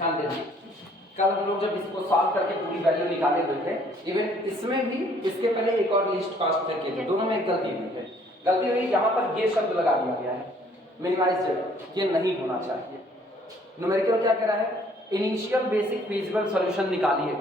ध्यान देना, कल हम लोग जब इसको सॉल्व करके पूरी वैल्यू निकाले हुए थे, इवन इसमें भी इसके पहले एक और लिस्ट कास्ट करके थे, दोनों में एक गलती हुई है। गलती हुई यहाँ पर ये शब्द लगा दिया गया है मिनिमाइज्ड, ये नहीं होना चाहिए। न्यूमेरिकल क्या कह रहा है, इनिशियल बेसिक फीजिबल सॉल्यूशन निकालिए।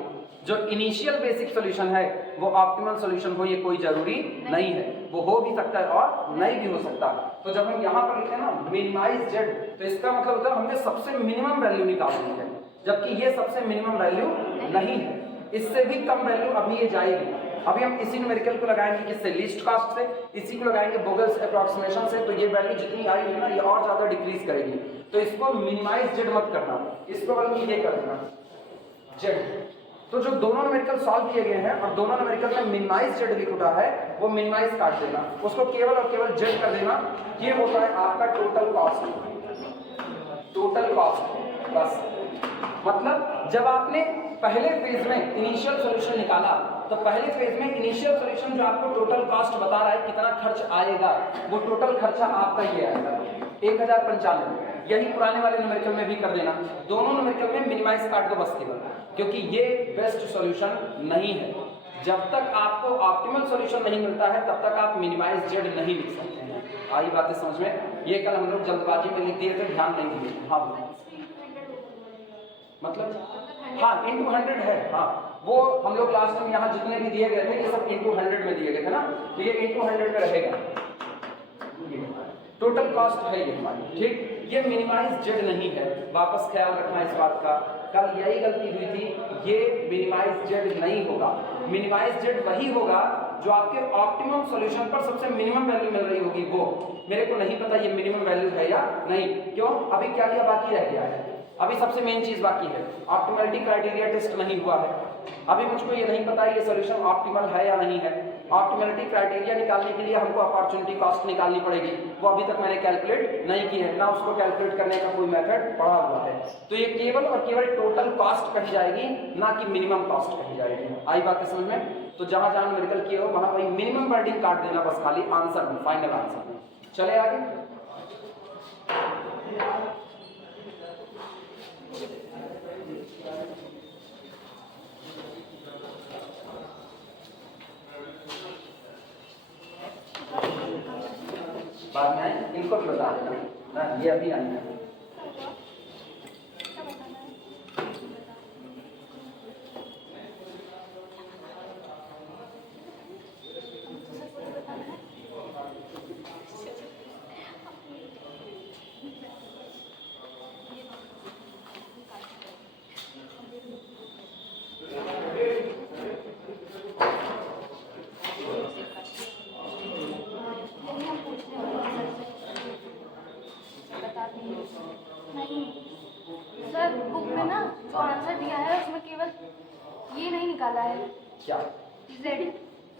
जो इनिशियल बेसिक सॉल्यूशन है वो ऑप्टिमल सॉल्यूशन हो ये कोई जरूरी नहीं है, वो हो भी सकता है और नहीं भी हो सकता। तो जब हम यहाँ पर लिखते हैं ना मिनिमाइज जेड, तो इसका मतलब होता है हमने सबसे मिनिमम वैल्यू निकालनी है, जबकि ये सबसे मिनिमम वैल्यू नहीं है, इससे भी कम वैल्यू अभी ये जाएगी। अभी हम इसी न्यूमेरिकल को लगाएंगे किससे, लिस्ट कास्ट से, इसी को लगाएंगे बोगल्स अप्रॉक्सीमेशन से, तो ये वैल्यू जितनी आई है ना ये और ज्यादा डिक्रीज करेगी। तो इसको मिनिमाइज जेड मत करना, इसको बल्कि ये कर देना जेड। तो जो दोनों न्यूमेरिकल सॉल्व किए गए हैं और दोनों न्यूमेरिकल में मिनिमाइज जेड लिख उठा है, वो मिनिमाइज काट देना, उसको केवल और केवल जेड कर देना। ये होता है आपका टोटल कॉस्ट, टोटल कॉस्ट। बस मतलब जब आपने पहले फेज में इनिशियल सॉल्यूशन निकाला, तो पहले फेज में इनिशियल सॉल्यूशन जो आपको टोटल कॉस्ट बता रहा है कितना खर्च आएगा, वो टोटल खर्चा आपका ये आएगा 1095। यही पुराने वाले न्यूमेरिकल में भी कर देना, दोनों न्यूमेरिकल में मिनिमाइज काट दो बस केवल, क्योंकि ये बेस्ट सॉल्यूशन नहीं है। जब तक आपको ऑप्टिमल सॉल्यूशन नहीं मिलता है तब तक आप मिनिमाइज जेड नहीं लिख सकते हैं। आई बातें समझ में? ये कल हम लोग जल्दबाजी में लिख दिए थे, ध्यान नहीं दिए। हाँ मतलब हाँ इंटू 100 है, हाँ वो हम लोग लास्ट में यहाँ जितने भी दिए गए थे ये सब इंटू 100 में दिए गए थे ना, तो ये इंटू 100 में रहेगा, टोटल कॉस्ट है ये हमारी। ठीक, ये मिनिमाइज जेड नहीं है, वापस ख्याल रखना इस बात का। कल यही गलती हुई थी, ये मिनिमाइज जेड नहीं होगा। मिनिमाइज जेड वही होगा जो आपके ऑप्टिमम सॉल्यूशन पर सबसे मिनिमम वैल्यू मिल रही होगी। वो मेरे को नहीं पता ये मिनिमम वैल्यू है या नहीं, क्यों? अभी क्या क्या बाकी रह गया है, अभी सबसे मेन चीज बाकी है, ऑप्टिमलिटी क्राइटेरिया टेस्ट नहीं हुआ है। अभी मुझको ये नहीं पता ये सॉल्यूशन ऑप्टिमल है या नहीं है। ऑप्टिमलिटी क्राइटेरिया निकालने के लिए हमको अपॉर्चुनिटी कॉस्ट निकालनी पड़ेगी, वो अभी तक मैंने कैलकुलेट नहीं की है, ना उसको कैलकुलेट करने का कोई मेथड पढ़ा हुआ है। तो ये केवल और केवल टोटल कॉस्ट कही जाएगी, ना कि मिनिमम कॉस्ट कही जाएगी। आई बात समझ में? तो जहां जहां न्यूमेरिकल किए हो वहां वही मिनिमम वर्डिंग काट देना बस, खाली आंसर में, फाइनल आंसर में। चले आगे। बाद में आए, इनको भी बता देना ना, ये अभी आएंगे। नहीं सर, बुक में ना जो आंसर दिया है उसमें केवल ये नहीं निकाला है, क्या जेड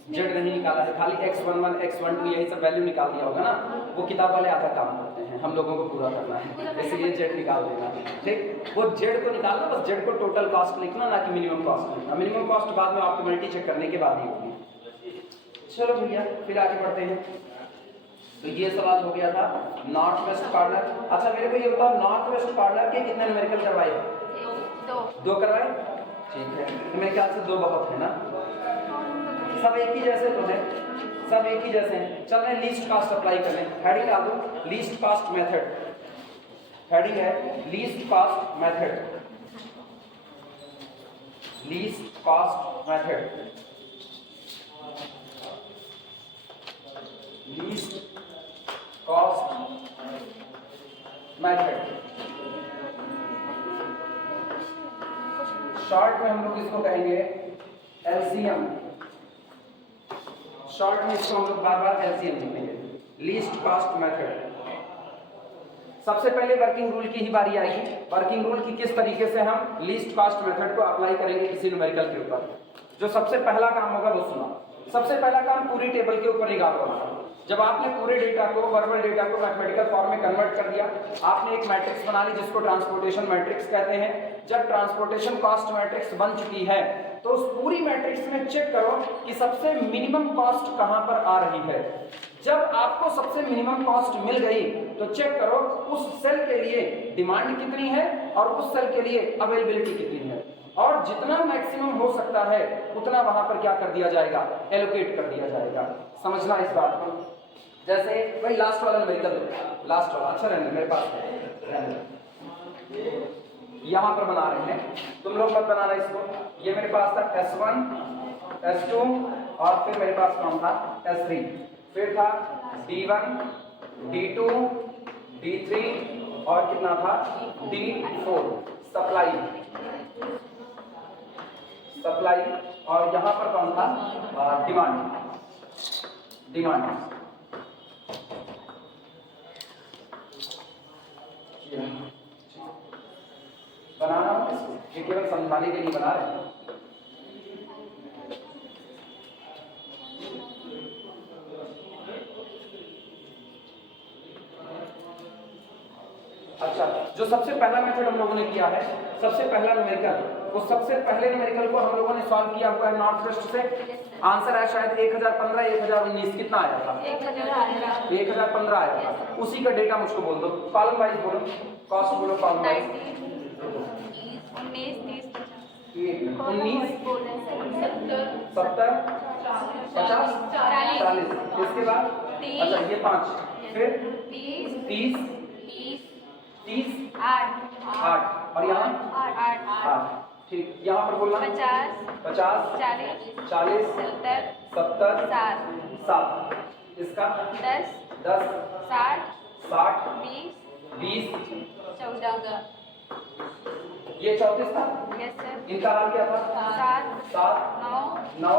जेड नहीं निकाला है, खाली x11 x12 यही सब वैल्यू निकाल दिया होगा ना। वो किताब वाले आधा काम करते हैं, हम लोगों को पूरा करना है, इसलिए जेड निकाल देना। ठीक, वो जेड को निकालना, बस जेड को टोटल कॉस्ट लिखना, ना कि मिनिमम कॉस्ट लिखना। मिनिमम कॉस्ट बाद में ऑप्टिमलिटी चेक करने के बाद ही होगी। चलो भैया फिर आगे बढ़ते हैं। तो ये सवाल हो गया था नॉर्थ वेस्ट कॉर्नर। अच्छा मेरे को ये बताओ, नॉर्थ वेस्ट कॉर्नर के कितने न्यूमेरिकल करवाए? दो करवाए, ठीक है। तो मेरे ख्याल से 2 बहुत है ना, सब एक ही जैसे तो है, सब एक ही जैसे हैं। चल रहे लीस्ट कॉस्ट अप्लाई कर लें, हेडिंग डाल दो लीस्ट कॉस्ट मेथड, हेडिंग है least cost method, least cost method, least cost method. Short में हम लोग इसको कहेंगे एलसीएम, शॉर्ट में इसको हम लोग बार बार एलसीएम लिखेंगे, लीस्ट कॉस्ट मेथड। सबसे पहले वर्किंग रूल की ही बारी आएगी। वर्किंग रूल की किस तरीके से हम लीस्ट कॉस्ट मेथड को अप्लाई करेंगे किसी न्यूमेरिकल के ऊपर। जो सबसे पहला काम होगा वो सुना। सबसे पहला काम पूरी टेबल के ऊपर निगाह बनाना। जब आपने पूरे डेटा को, वर्बल डेटा को मैथमेटिकल फॉर्म में कन्वर्ट कर दिया, आपने एक मैट्रिक्स बना ली जिसको ट्रांसपोर्टेशन मैट्रिक्स कहते हैं। जब ट्रांसपोर्टेशन कॉस्ट मैट्रिक्स बन चुकी है तो उस पूरी मैट्रिक्स में चेक करो कि सबसे मिनिमम कॉस्ट कहां पर आ रही है। जब आपको सबसे मिनिमम कॉस्ट मिल गई तो चेक करो उस सेल के लिए डिमांड कितनी है और उस सेल के लिए अवेलेबिलिटी कितनी है, और जितना मैक्सिमम हो सकता है उतना वहां पर क्या कर दिया जाएगा, एलोकेट कर दिया जाएगा। समझना इस बात को। जैसे भाई लास्ट वाला न्यूमेरिकल, लास्ट वाला अच्छा रहने मेरे पास यहां पर बना रहे हैं, तुम लोग मत बनाना इसको। ये मेरे पास था S1 S2 और फिर मेरे पास कौन था S3, फिर था D1 D2 D3 और कितना था D4 सप्लाई, सप्लाई, और यहां पर कौन था डिमांड, डिमांड। बनाना इसको, ये केवल समझाने के लिए बना रहे हैं। अच्छा, जो सबसे पहला मेथड हम लोगों ने किया है, सबसे पहला न्यूमेरिकल, वो सबसे पहले न्यूमेरिकल को हम लोगों ने सॉल्व किया हुआ है नॉर्थ वेस्ट से। आंसर है शायद 1015 1019 कितना आया था, 1015 आया था। उसी का डेटा मुझको बोल दो, कॉलम वाइज बोलो, कॉस्ट बोलो, कॉलम वाइज। 19 70 50 40, इसके बाद अच्छा ये 5, फिर 30 8 और यहाँ 8, ठीक। यहाँ पर बोलना 50 40 70 7, इसका 10 60 20 14, ये 34 था। इनका हाल क्या था 7 9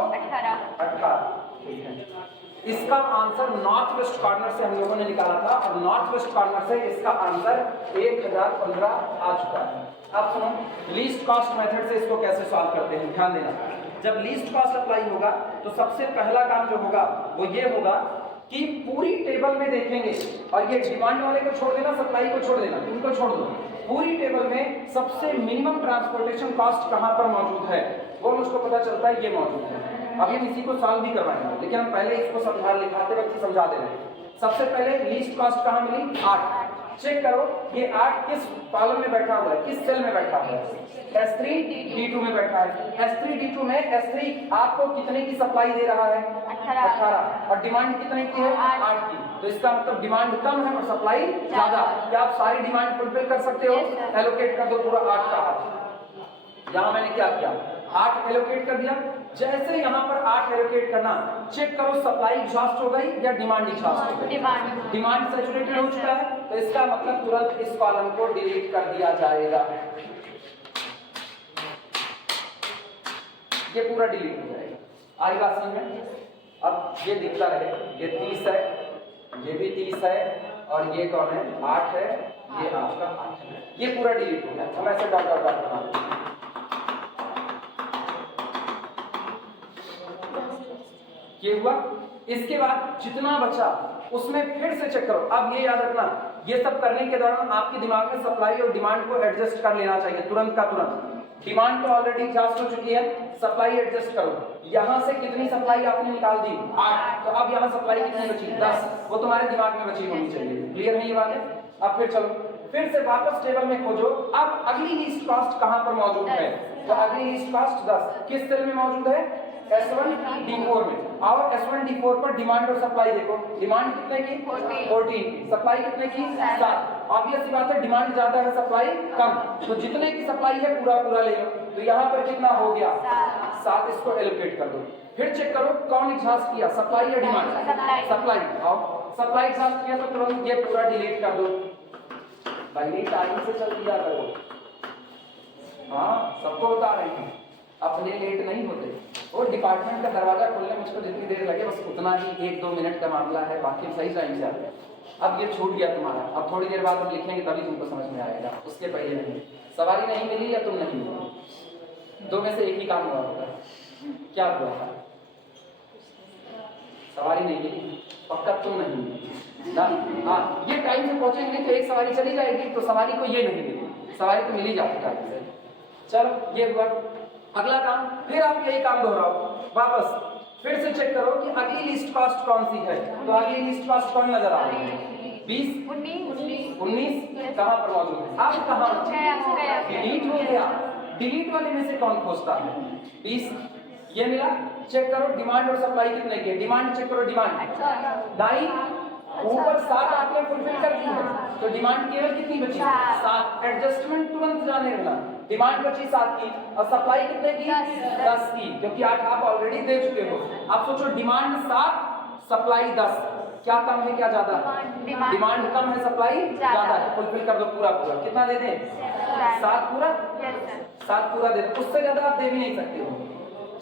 18, ठीक है। इसका आंसर नॉर्थ वेस्ट कॉर्नर से हम लोगों ने निकाला था और नॉर्थ वेस्ट कॉर्नर से इसका आंसर 1015 आ चुका है। अब सुनो, लीस्ट कॉस्ट मेथड से इसको कैसे सॉल्व करते हैं, ध्यान देना। जब लीस्ट कॉस्ट अप्लाई होगा तो सबसे पहला काम जो होगा वो ये होगा कि पूरी टेबल में देखेंगे, और ये डिमांड वाले को छोड़ देना, सप्लाई को छोड़ देना, इनको छोड़ दो। पूरी टेबल में सबसे मिनिमम ट्रांसपोर्टेशन कॉस्ट कहां पर मौजूद है वो मुझको पता चलता है, ये मौजूद है। अब हम इसी को सॉल्व भी करवाएंगे, लेकिन हम पहले इसको लिखाते वक्त समझा दे रहे हैं। सबसे पहले लीस्ट कॉस्ट कहां मिली 8, चेक करो ये 8 किस कॉलम में बैठा हुआ है, किस सेल में बैठा हुआ है, S3 D2 में बैठा है। S3 D2 में S3 आपको कितने की सप्लाई दे रहा है 18, और डिमांड कितने की है 8 की, तो इसका मतलब डिमांड कम है और सप्लाई ज्यादा। क्या आप सारी डिमांड फुलफिल कर सकते हो, एलोकेट कर दो पूरा 8 का 8। यहाँ मैंने क्या किया 8 एलोकेट कर दिया। जैसे यहाँ पर 8 एलोकेट करना, चेक करो सप्लाई एग्जॉस्ट हो गई या डिमांड एग्जॉस्ट हो गई, डिमांड सैचुरेटेड हो चुका है, तो इसका मतलब तुरंत इस कॉलम को डिलीट कर दिया जाएगा, ये पूरा डिलीट हो जाएगा। आई बात समझ में? अब ये दिखता रहे, ये 30 है, ये भी 30 है, और ये कौन है 8 है, ये आपका 8 है, ये पूरा डिलीट हो गया। हम ऐसे डॉट डॉट डॉट बना, ये हुआ। इसके बाद जितना बचा उसमें फिर से चेक करो। अब ये याद रखना, ये सब करने के दौरान आपके दिमाग में सप्लाई और डिमांड को एडजस्ट कर लेना चाहिए तुरंत का तुरंत। डिमांड तो ऑलरेडी एग्जॉस्ट हो चुकी है, सप्लाई एडजस्ट करो। यहां से कितनी सप्लाई आपने निकाल दी 8, तो अब यहां सप्लाई कितनी बची 10, वो तुम्हारे दिमाग में बची होनी चाहिए। क्लियर है ये बात है? अब फिर चलो फिर से वापस टेबल में खोजो। अब अगली लीस्ट कॉस्ट कहां पर मौजूद है, तो अगली लीस्ट कॉस्ट 10 किस सेल में मौजूद है S1 D4 में। आओ S1 D4 पर डिमांड और सप्लाई देखो, डिमांड कितने की 14, सप्लाई कितने की 7। ऑब्वियस सी बात है डिमांड ज्यादा है सप्लाई कम, तो जितने की सप्लाई है पूरा पूरा ले लो। तो यहाँ पर कितना हो गया 7, इसको एलोकेट कर दो। फिर चेक करो कौन एग्जॉस्ट किया, सप्लाई या डिमांड, सप्लाई। आओ सप्लाई एग्जॉस्ट किया तो तुरंत ये पूरा डिलीट कर दो। भाई टाइम से चल दिया करो, हाँ सबको बता रहे हैं, अपने लेट नहीं होते। वो डिपार्टमेंट का दरवाजा खोलने मुझको जितनी देर लगे बस उतना ही 1-2 मिनट का मामला है, बाकी सही टाइम से आते हैं। अब ये छूट गया तुम्हारा, अब थोड़ी देर बाद हम लिखेंगे तभी तुमको समझ में आएगा, उसके पहले नहीं। सवारी नहीं मिली या तुम नहीं मिली, दो में से एक ही काम हुआ होगा। क्या हुआ था, सवारी नहीं मिली, पक्का तुम नहीं मिली ना। हाँ ये टाइम से पहुंचेंगे तो एक सवारी चली जाएगी, तो सवारी को ये नहीं मिली, सवारी तो मिल ही जाती टाइम से। चलो ये हुआ। अगला काम फिर आप यही काम दोहराओ, वापस फिर से चेक करो कि अगली लिस्ट कॉस्ट कौन सी है। तो अगली लिस्ट कॉस्ट कौन नजर आ रही है 20 19 19 कहाँ पर मौजूद है? अब कहाँ डिलीट हो गया? डिलीट वाले में से कौन खोजता है? 20 ये मिला। चेक करो डिमांड और सप्लाई कितने की है। डिमांड चेक करो, डिमांड 9 ऊपर 7 आपने फुलफिल कर दी है, तो डिमांड केवल कितनी बची? 7। एडजस्टमेंट तुरंत जाने वाला। डिमांड बची 7 की और सप्लाई कितने की? 10 की, क्योंकि 8 आप ऑलरेडी दे चुके हो। अब सोचो डिमांड 7 सप्लाई 10, क्या कम है क्या ज्यादा? डिमांड कम है, सप्लाई ज्यादा है। फुलफिल कर दो पूरा पूरा। कितना दे दें? 7 पूरा? 7 पूरा दे दो, उससे ज्यादा आप दे भी नहीं सकते हो।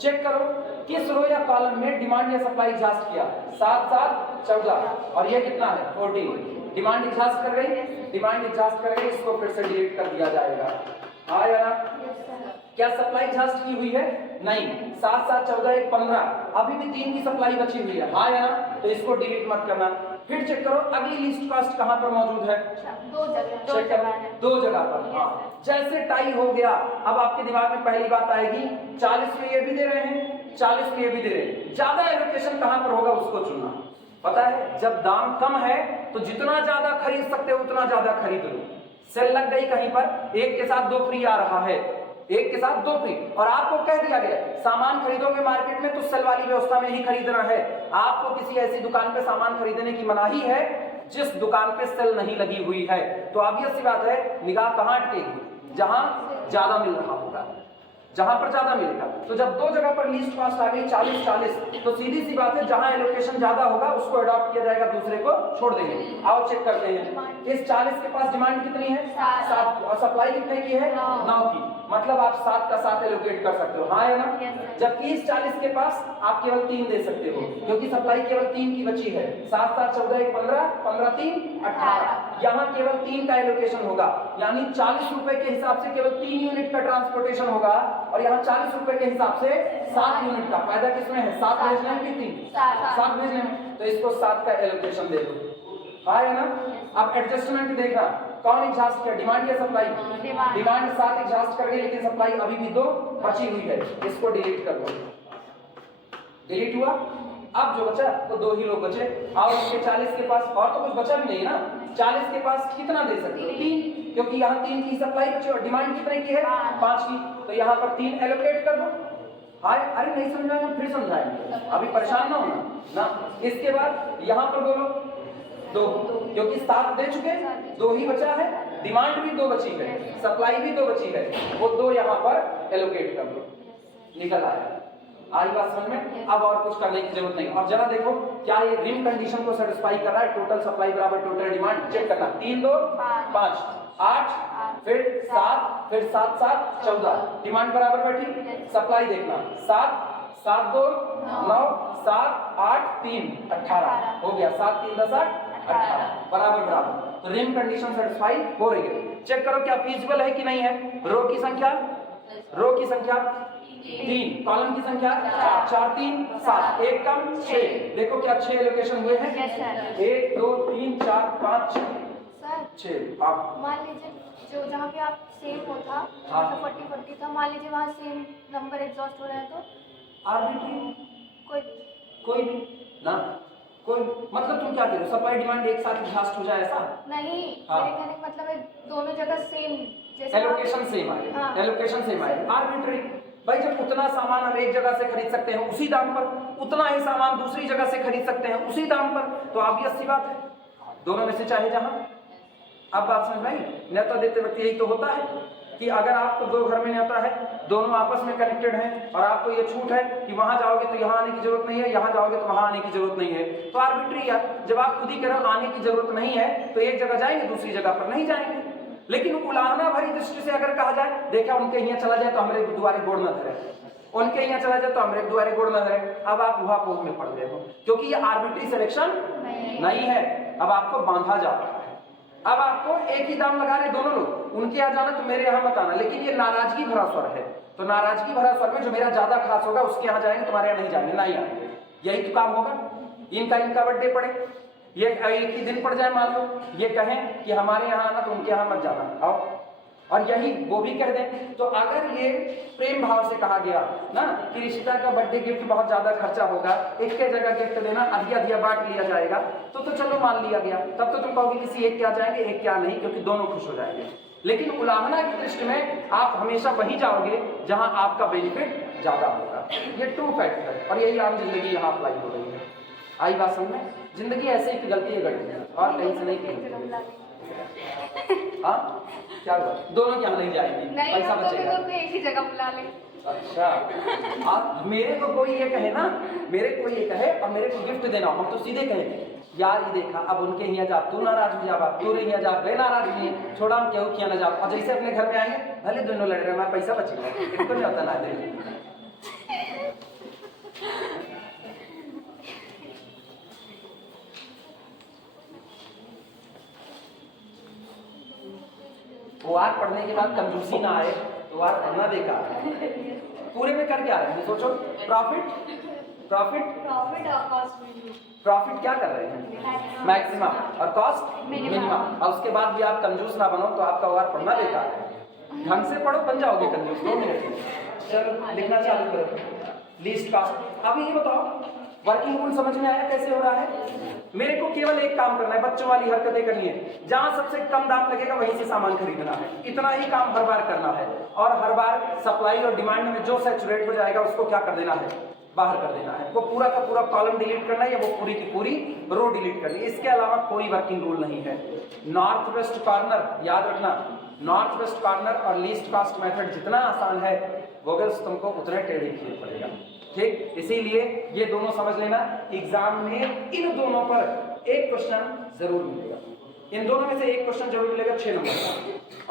चेक करो किस रो या कॉलम में डिमांड या सप्लाई एग्जॉस्ट किया। 7 7 14 और ये कितना है? 14। डिमांड एग्जॉस्ट कर गई, डिमांड एग्जॉस्ट कर गई, इसको फिर से डिलीट कर दिया जाएगा। हाँ या ना? क्या सप्लाई एग्जॉस्ट की हुई है? नहीं। 7 7 14 1 15, अभी भी 3 की सप्लाई बची हुई है। हाँ या ना? तो इसको डिलीट मत करना। फिर चेक करो अगली लिस्ट कॉस्ट कहां पर मौजूद है? 2 जगह पर। हाँ, जैसे टाई हो गया, अब आपके दिमाग में पहली बात आएगी 40 में ये भी दे रहे हैं, 40 में ये भी दे रहे हैं, ज्यादा एलोकेशन कहां पर होगा उसको चुनना। पता है जब दाम कम है तो जितना ज्यादा खरीद सकते हो उतना ज्यादा खरीद लो। सेल लग गई कहीं पर, एक के साथ 2 फ्री आ रहा है, एक के साथ 2 फ्री, और आपको कह दिया गया सामान खरीदोगे मार्केट में तो सेल वाली व्यवस्था में ही खरीदना है। आपको किसी ऐसी दुकान पे सामान खरीदने की मनाही है जिस दुकान पे सेल नहीं लगी हुई है। तो ऑब्वियस सी बात है निगाह कहां अटकेगी? जहां ज्यादा मिल रहा होगा, जहां पर ज्यादा मिलेगा। तो जब 2 जगह पर लीस्ट कॉस्ट आ गई 40 40, तो सीधी सी बात है जहां एलोकेशन ज्यादा होगा उसको अडॉप्ट किया जाएगा, दूसरे को छोड़ देंगे। आओ चेक करते हैं। इस 40 के पास डिमांड कितनी है? 7 और सप्लाई कितने की है? 9 की। मतलब आप 7 का 7 एलोकेट कर सकते हो। हाँ या ना? जबकि इस 40 के पास आप केवल 3 दे सकते हो, क्योंकि सप्लाई केवल 3 की बची है। 7 7 14 1 15 15 3 18, यहाँ केवल 3 का एलोकेशन होगा, यानी 40 रुपए के हिसाब से केवल 3 यूनिट का ट्रांसपोर्टेशन होगा, और यहाँ 40 रुपए के हिसाब से 7 यूनिट का। फायदा किसमें है? 7 भेजने में, कितनी? 7 भेजने में। तो इसको 7 का एलोकेशन दे दो। हाँ या ना? अब एडजस्टमेंट देखना, कौन एग्जॉस्ट किया? डिमांड या सप्लाई? डिमांड 7 एग्जॉस्ट कर गई, लेकिन सप्लाई अभी भी 2 बची हुई है, इसको डिलीट कर दो। डिलीट हुआ। अब जो बचा तो 2 ही लोग बचे। और उसके 40 के पास और तो कुछ बचा भी नहीं ना। 40 के पास कितना दे सकते हो? 3, क्योंकि यहाँ 3 की सप्लाई बची और डिमांड कितने की है? 5 की। तो यहाँ पर 3 एलोकेट कर दो। हाय, अरे नहीं समझाएंगे फिर समझाएंगे, अभी परेशान ना होना ना। इसके बाद यहाँ पर बोलो 2, क्योंकि 7 दे चुके, 2 ही बचा है, डिमांड भी 2 बची है, सप्लाई भी 2 बची है, वो 2 यहाँ पर एलोकेट कर दो। निकल आया। आई बात समझ में? अब और कुछ करने की जरूरत नहीं। अब जरा देखो क्या ये रिम कंडीशन को सेटिस्फाई कर रहा है? टोटल सप्लाई बराबर टोटल डिमांड चेक करना। 3 2 5 8, फिर 7, फिर 7 7 14, डिमांड बराबर बैठी। सप्लाई देखना 7 7 2 9 7 8 3 18 हो गया। 7 3 10 8 18 बराबर बराबर। तो रिम कंडीशन सेटिस्फाई हो रही है। चेक करो क्या फीजिबल है कि नहीं है। रो की संख्या 3, कॉलम की संख्या 4 3 7, एक कम 6। देखो क्या 6 एलोकेशन हुए हैं? 1 2 3 4 5 6। आप मान लीजिए जो जहाँ पे आप सेम हो था, हाँ। 40 था, मान लीजिए वहाँ सेम नंबर एग्जॉस्ट हो रहा है तो आर्बिट्री कोई भी ना, कोई मतलब तुम क्या कह रहे हो? सप्लाई डिमांड एक साथ एग्जॉस्ट हो जाए ऐसा? नहीं, हाँ। मेरे कहने का मतलब है दोनों जगह सेम, जैसे एलोकेशन सेम आए, हाँ। एलोकेशन सेम आए। आर्बिट्री भाई, जब उतना सामान हम एक जगह से खरीद सकते हैं उसी दाम पर, उतना ही सामान दूसरी जगह से खरीद सकते हैं उसी दाम पर, तो ऑब्वियस सी बात है दोनों में से चाहे जहां। अब बात समझ में आई? न्योता देते वक्त यही तो होता है कि अगर आपको 2 घर में न्योता है, दोनों आपस में कनेक्टेड हैं, और आपको ये छूट है कि वहां जाओगे तो यहाँ आने की जरूरत नहीं है, यहाँ जाओगे तो वहां आने की जरूरत नहीं है, तो आर्बिट्री है। जब आप खुद ही कह रहे हो आने की जरूरत नहीं है तो एक जगह जाएंगे दूसरी जगह पर नहीं जाएंगे। लेकिन उलाहना भरी दृष्टि से अगर कहा जाए, देखा उनके यहाँ चला जाए तो हमारे दुआरे गोड़ न धरे, उनके यहाँ चला जाए तो हमारे दुआरे गोड़ न धरे। अब आप वहां पोज में पड़ गए हो, क्योंकि ये आर्बिट्री सिलेक्शन नहीं है। अब आपको बांधा जा रहा है। अब आपको एक ही दाम लगा रहे दोनों लोग, उनके यहाँ जाना तो मेरे यहाँ मत आना, लेकिन ये नाराजगी भरा स्वर है, तो नाराजगी भरा स्वर में जो मेरा ज्यादा खास होगा उसके यहाँ जाएंगे, तुम्हारे यहाँ नहीं जाएंगे, ना ही आएंगे। यही तो काम होगा। इनका बर्थडे पड़े, ये एक ही दिन पड़ जाए, मान लो ये कहें कि हमारे यहाँ आना तो उनके यहाँ मत जाना, आओ और यही वो भी कह दें। तो अगर ये प्रेम भाव से कहा गया ना कि रिश्ता का बर्थडे गिफ्ट बहुत ज्यादा खर्चा होगा, एक के जगह गिफ्ट देना, अधिया अधिया बांट लिया जाएगा, तो चलो मान लिया गया। तब तो तुम कहोगे किसी एक क्या जाएंगे, एक क्या नहीं, क्योंकि दोनों खुश हो जाएंगे। लेकिन उलाहना की दृष्टि में आप हमेशा वहीं जाओगे जहां आपका बेनिफिट ज्यादा होगा। ये ट्रू फैक्ट है और यही आम जिंदगी यहाँ अप्लाई हो रही है। आई बात समझ में? जिंदगी ऐसे ही गलती घटती है और कहीं से नहीं की। हाँ क्या हुआ? दोनों यहाँ नहीं जाएंगी, पैसा बचेगा। एक ही जगह बुला ले। अच्छा, आप मेरे को कोई ये कहे ना, मेरे को ये कहे और मेरे को गिफ्ट देना, हम तो सीधे कहेंगे यार ये देखा अब उनके यहाँ जा तू नाराज हो जावा, तू यहाँ जा वे नाराज हुए, छोड़ा हम क्यों किया ना जा। और जैसे अपने घर में आएंगे भले दोनों लड़ रहे हैं, पैसा बचेगा, इनको नहीं होता ना दे। वार पढ़ने के बाद कंजूसी ना आए तो वार पढ़ना बेकार है। पूरे में कर क्या रहे हैं सोचो? प्रॉफिट प्रॉफिट प्रॉफिट और कॉस्ट। प्रॉफिट क्या कर रहे हैं? मैक्सिमम, और कॉस्ट मिनिमम। और उसके बाद भी आप कंजूस ना बनो तो आपका वार पढ़ना बेकार है। ढंग से पढ़ो बन जाओगे कंजूस 2 मिनट में। चलो लिखना चालू करो। Least cost. अब ये बताओ वर्किंग रूल समझ में आया कैसे हो रहा है? मेरे को केवल एक काम करना है, बच्चों वाली हरकतें करनी है। जहां सबसे कम दाम लगेगा वहीं से सामान खरीदना है, इतना ही काम हर बार करना है। और हर बार सप्लाई और डिमांड में जो सैचुरेट हो जाएगा उसको क्या कर देना है? बाहर कर देना है। वो पूरा का पूरा कॉलम डिलीट करना है या वो पूरी की पूरी रो डिलीट करनी है। इसके अलावा कोई वर्किंग रूल नहीं है। नॉर्थ वेस्ट कॉर्नर याद रखना, नॉर्थ वेस्ट कॉर्नर और लीस्ट कॉस्ट मेथड जितना आसान है गूगल्स तुमको उतने टेढ़ी खीर पड़ेगा। ठीक, इसीलिए ये दोनों समझ लेना। एग्जाम में इन दोनों पर एक क्वेश्चन जरूर मिलेगा, इन दोनों में से एक क्वेश्चन जरूर मिलेगा 6 नंबर का।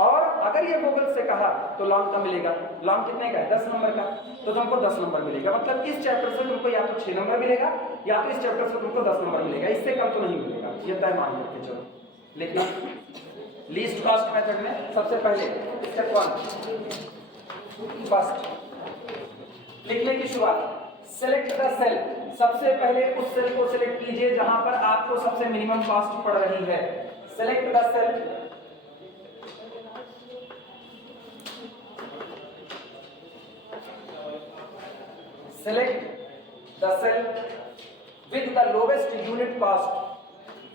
और अगर ये गूगल से कहा तो लॉन्ग का मिलेगा। लॉन्ग कितने का है? 10 नंबर का, तो तुमको 10 नंबर मिलेगा। मतलब इस चैप्टर से तुमको या तो 6 नंबर मिलेगा या तो इस चैप्टर से तुमको 10 नंबर मिलेगा, इससे कम तो नहीं मिलेगा, ये तय मान लेते। चलो लिखना। लीस्ट कॉस्ट मेथड में सबसे पहले स्टेप 1 फर्स्ट लिखने की शुरुआत। सेलेक्ट द सेल, सबसे पहले उस सेल को सिलेक्ट कीजिए जहां पर आपको सबसे मिनिमम कॉस्ट पड़ रही है। Select the cell, select the cell with the lowest unit cost,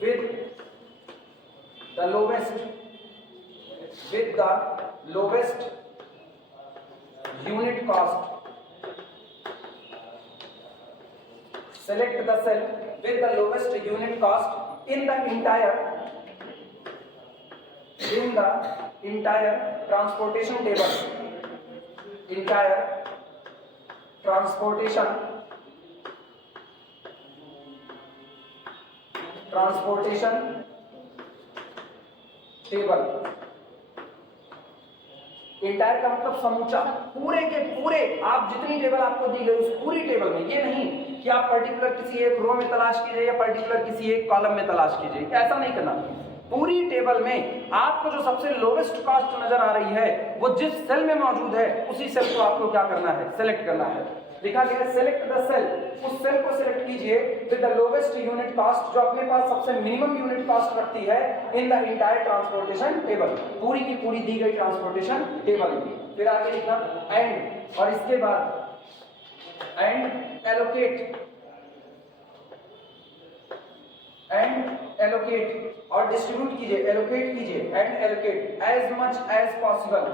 with the lowest unit cost. Select the cell with the lowest unit cost in the entire transportation table. Entire transportation table. Entire का मतलब समूचा, पूरे के पूरे आप जितनी table आपको दी गई उस पूरी टेबल में। ये नहीं कि आप पर्टिकुलर किसी एक रो में तलाश कीजिए या पर्टिकुलर किसी एक कॉलम में तलाश कीजिए, ऐसा नहीं करना। पूरी टेबल में आपको जो सबसे लोवेस्ट कॉस्ट नजर आ रही है वो जिस सेल में मौजूद है उसी सेल को आपको क्या करना है? सेलेक्ट करना है। लिखा गया सेलेक्ट द सेल, उस सेल को सिलेक्ट कीजिए with the lowest unit cost, जो अपने पास सबसे मिनिमम यूनिट कॉस्ट रखती है in the entire transportation table, पूरी की पूरी दी गई ट्रांसपोर्टेशन टेबल में। फिर आगे लिखना एंड, और इसके बाद एंड एलोकेट और डिस्ट्रीब्यूट कीजिए, एलोकेट कीजिए and allocate as much as possible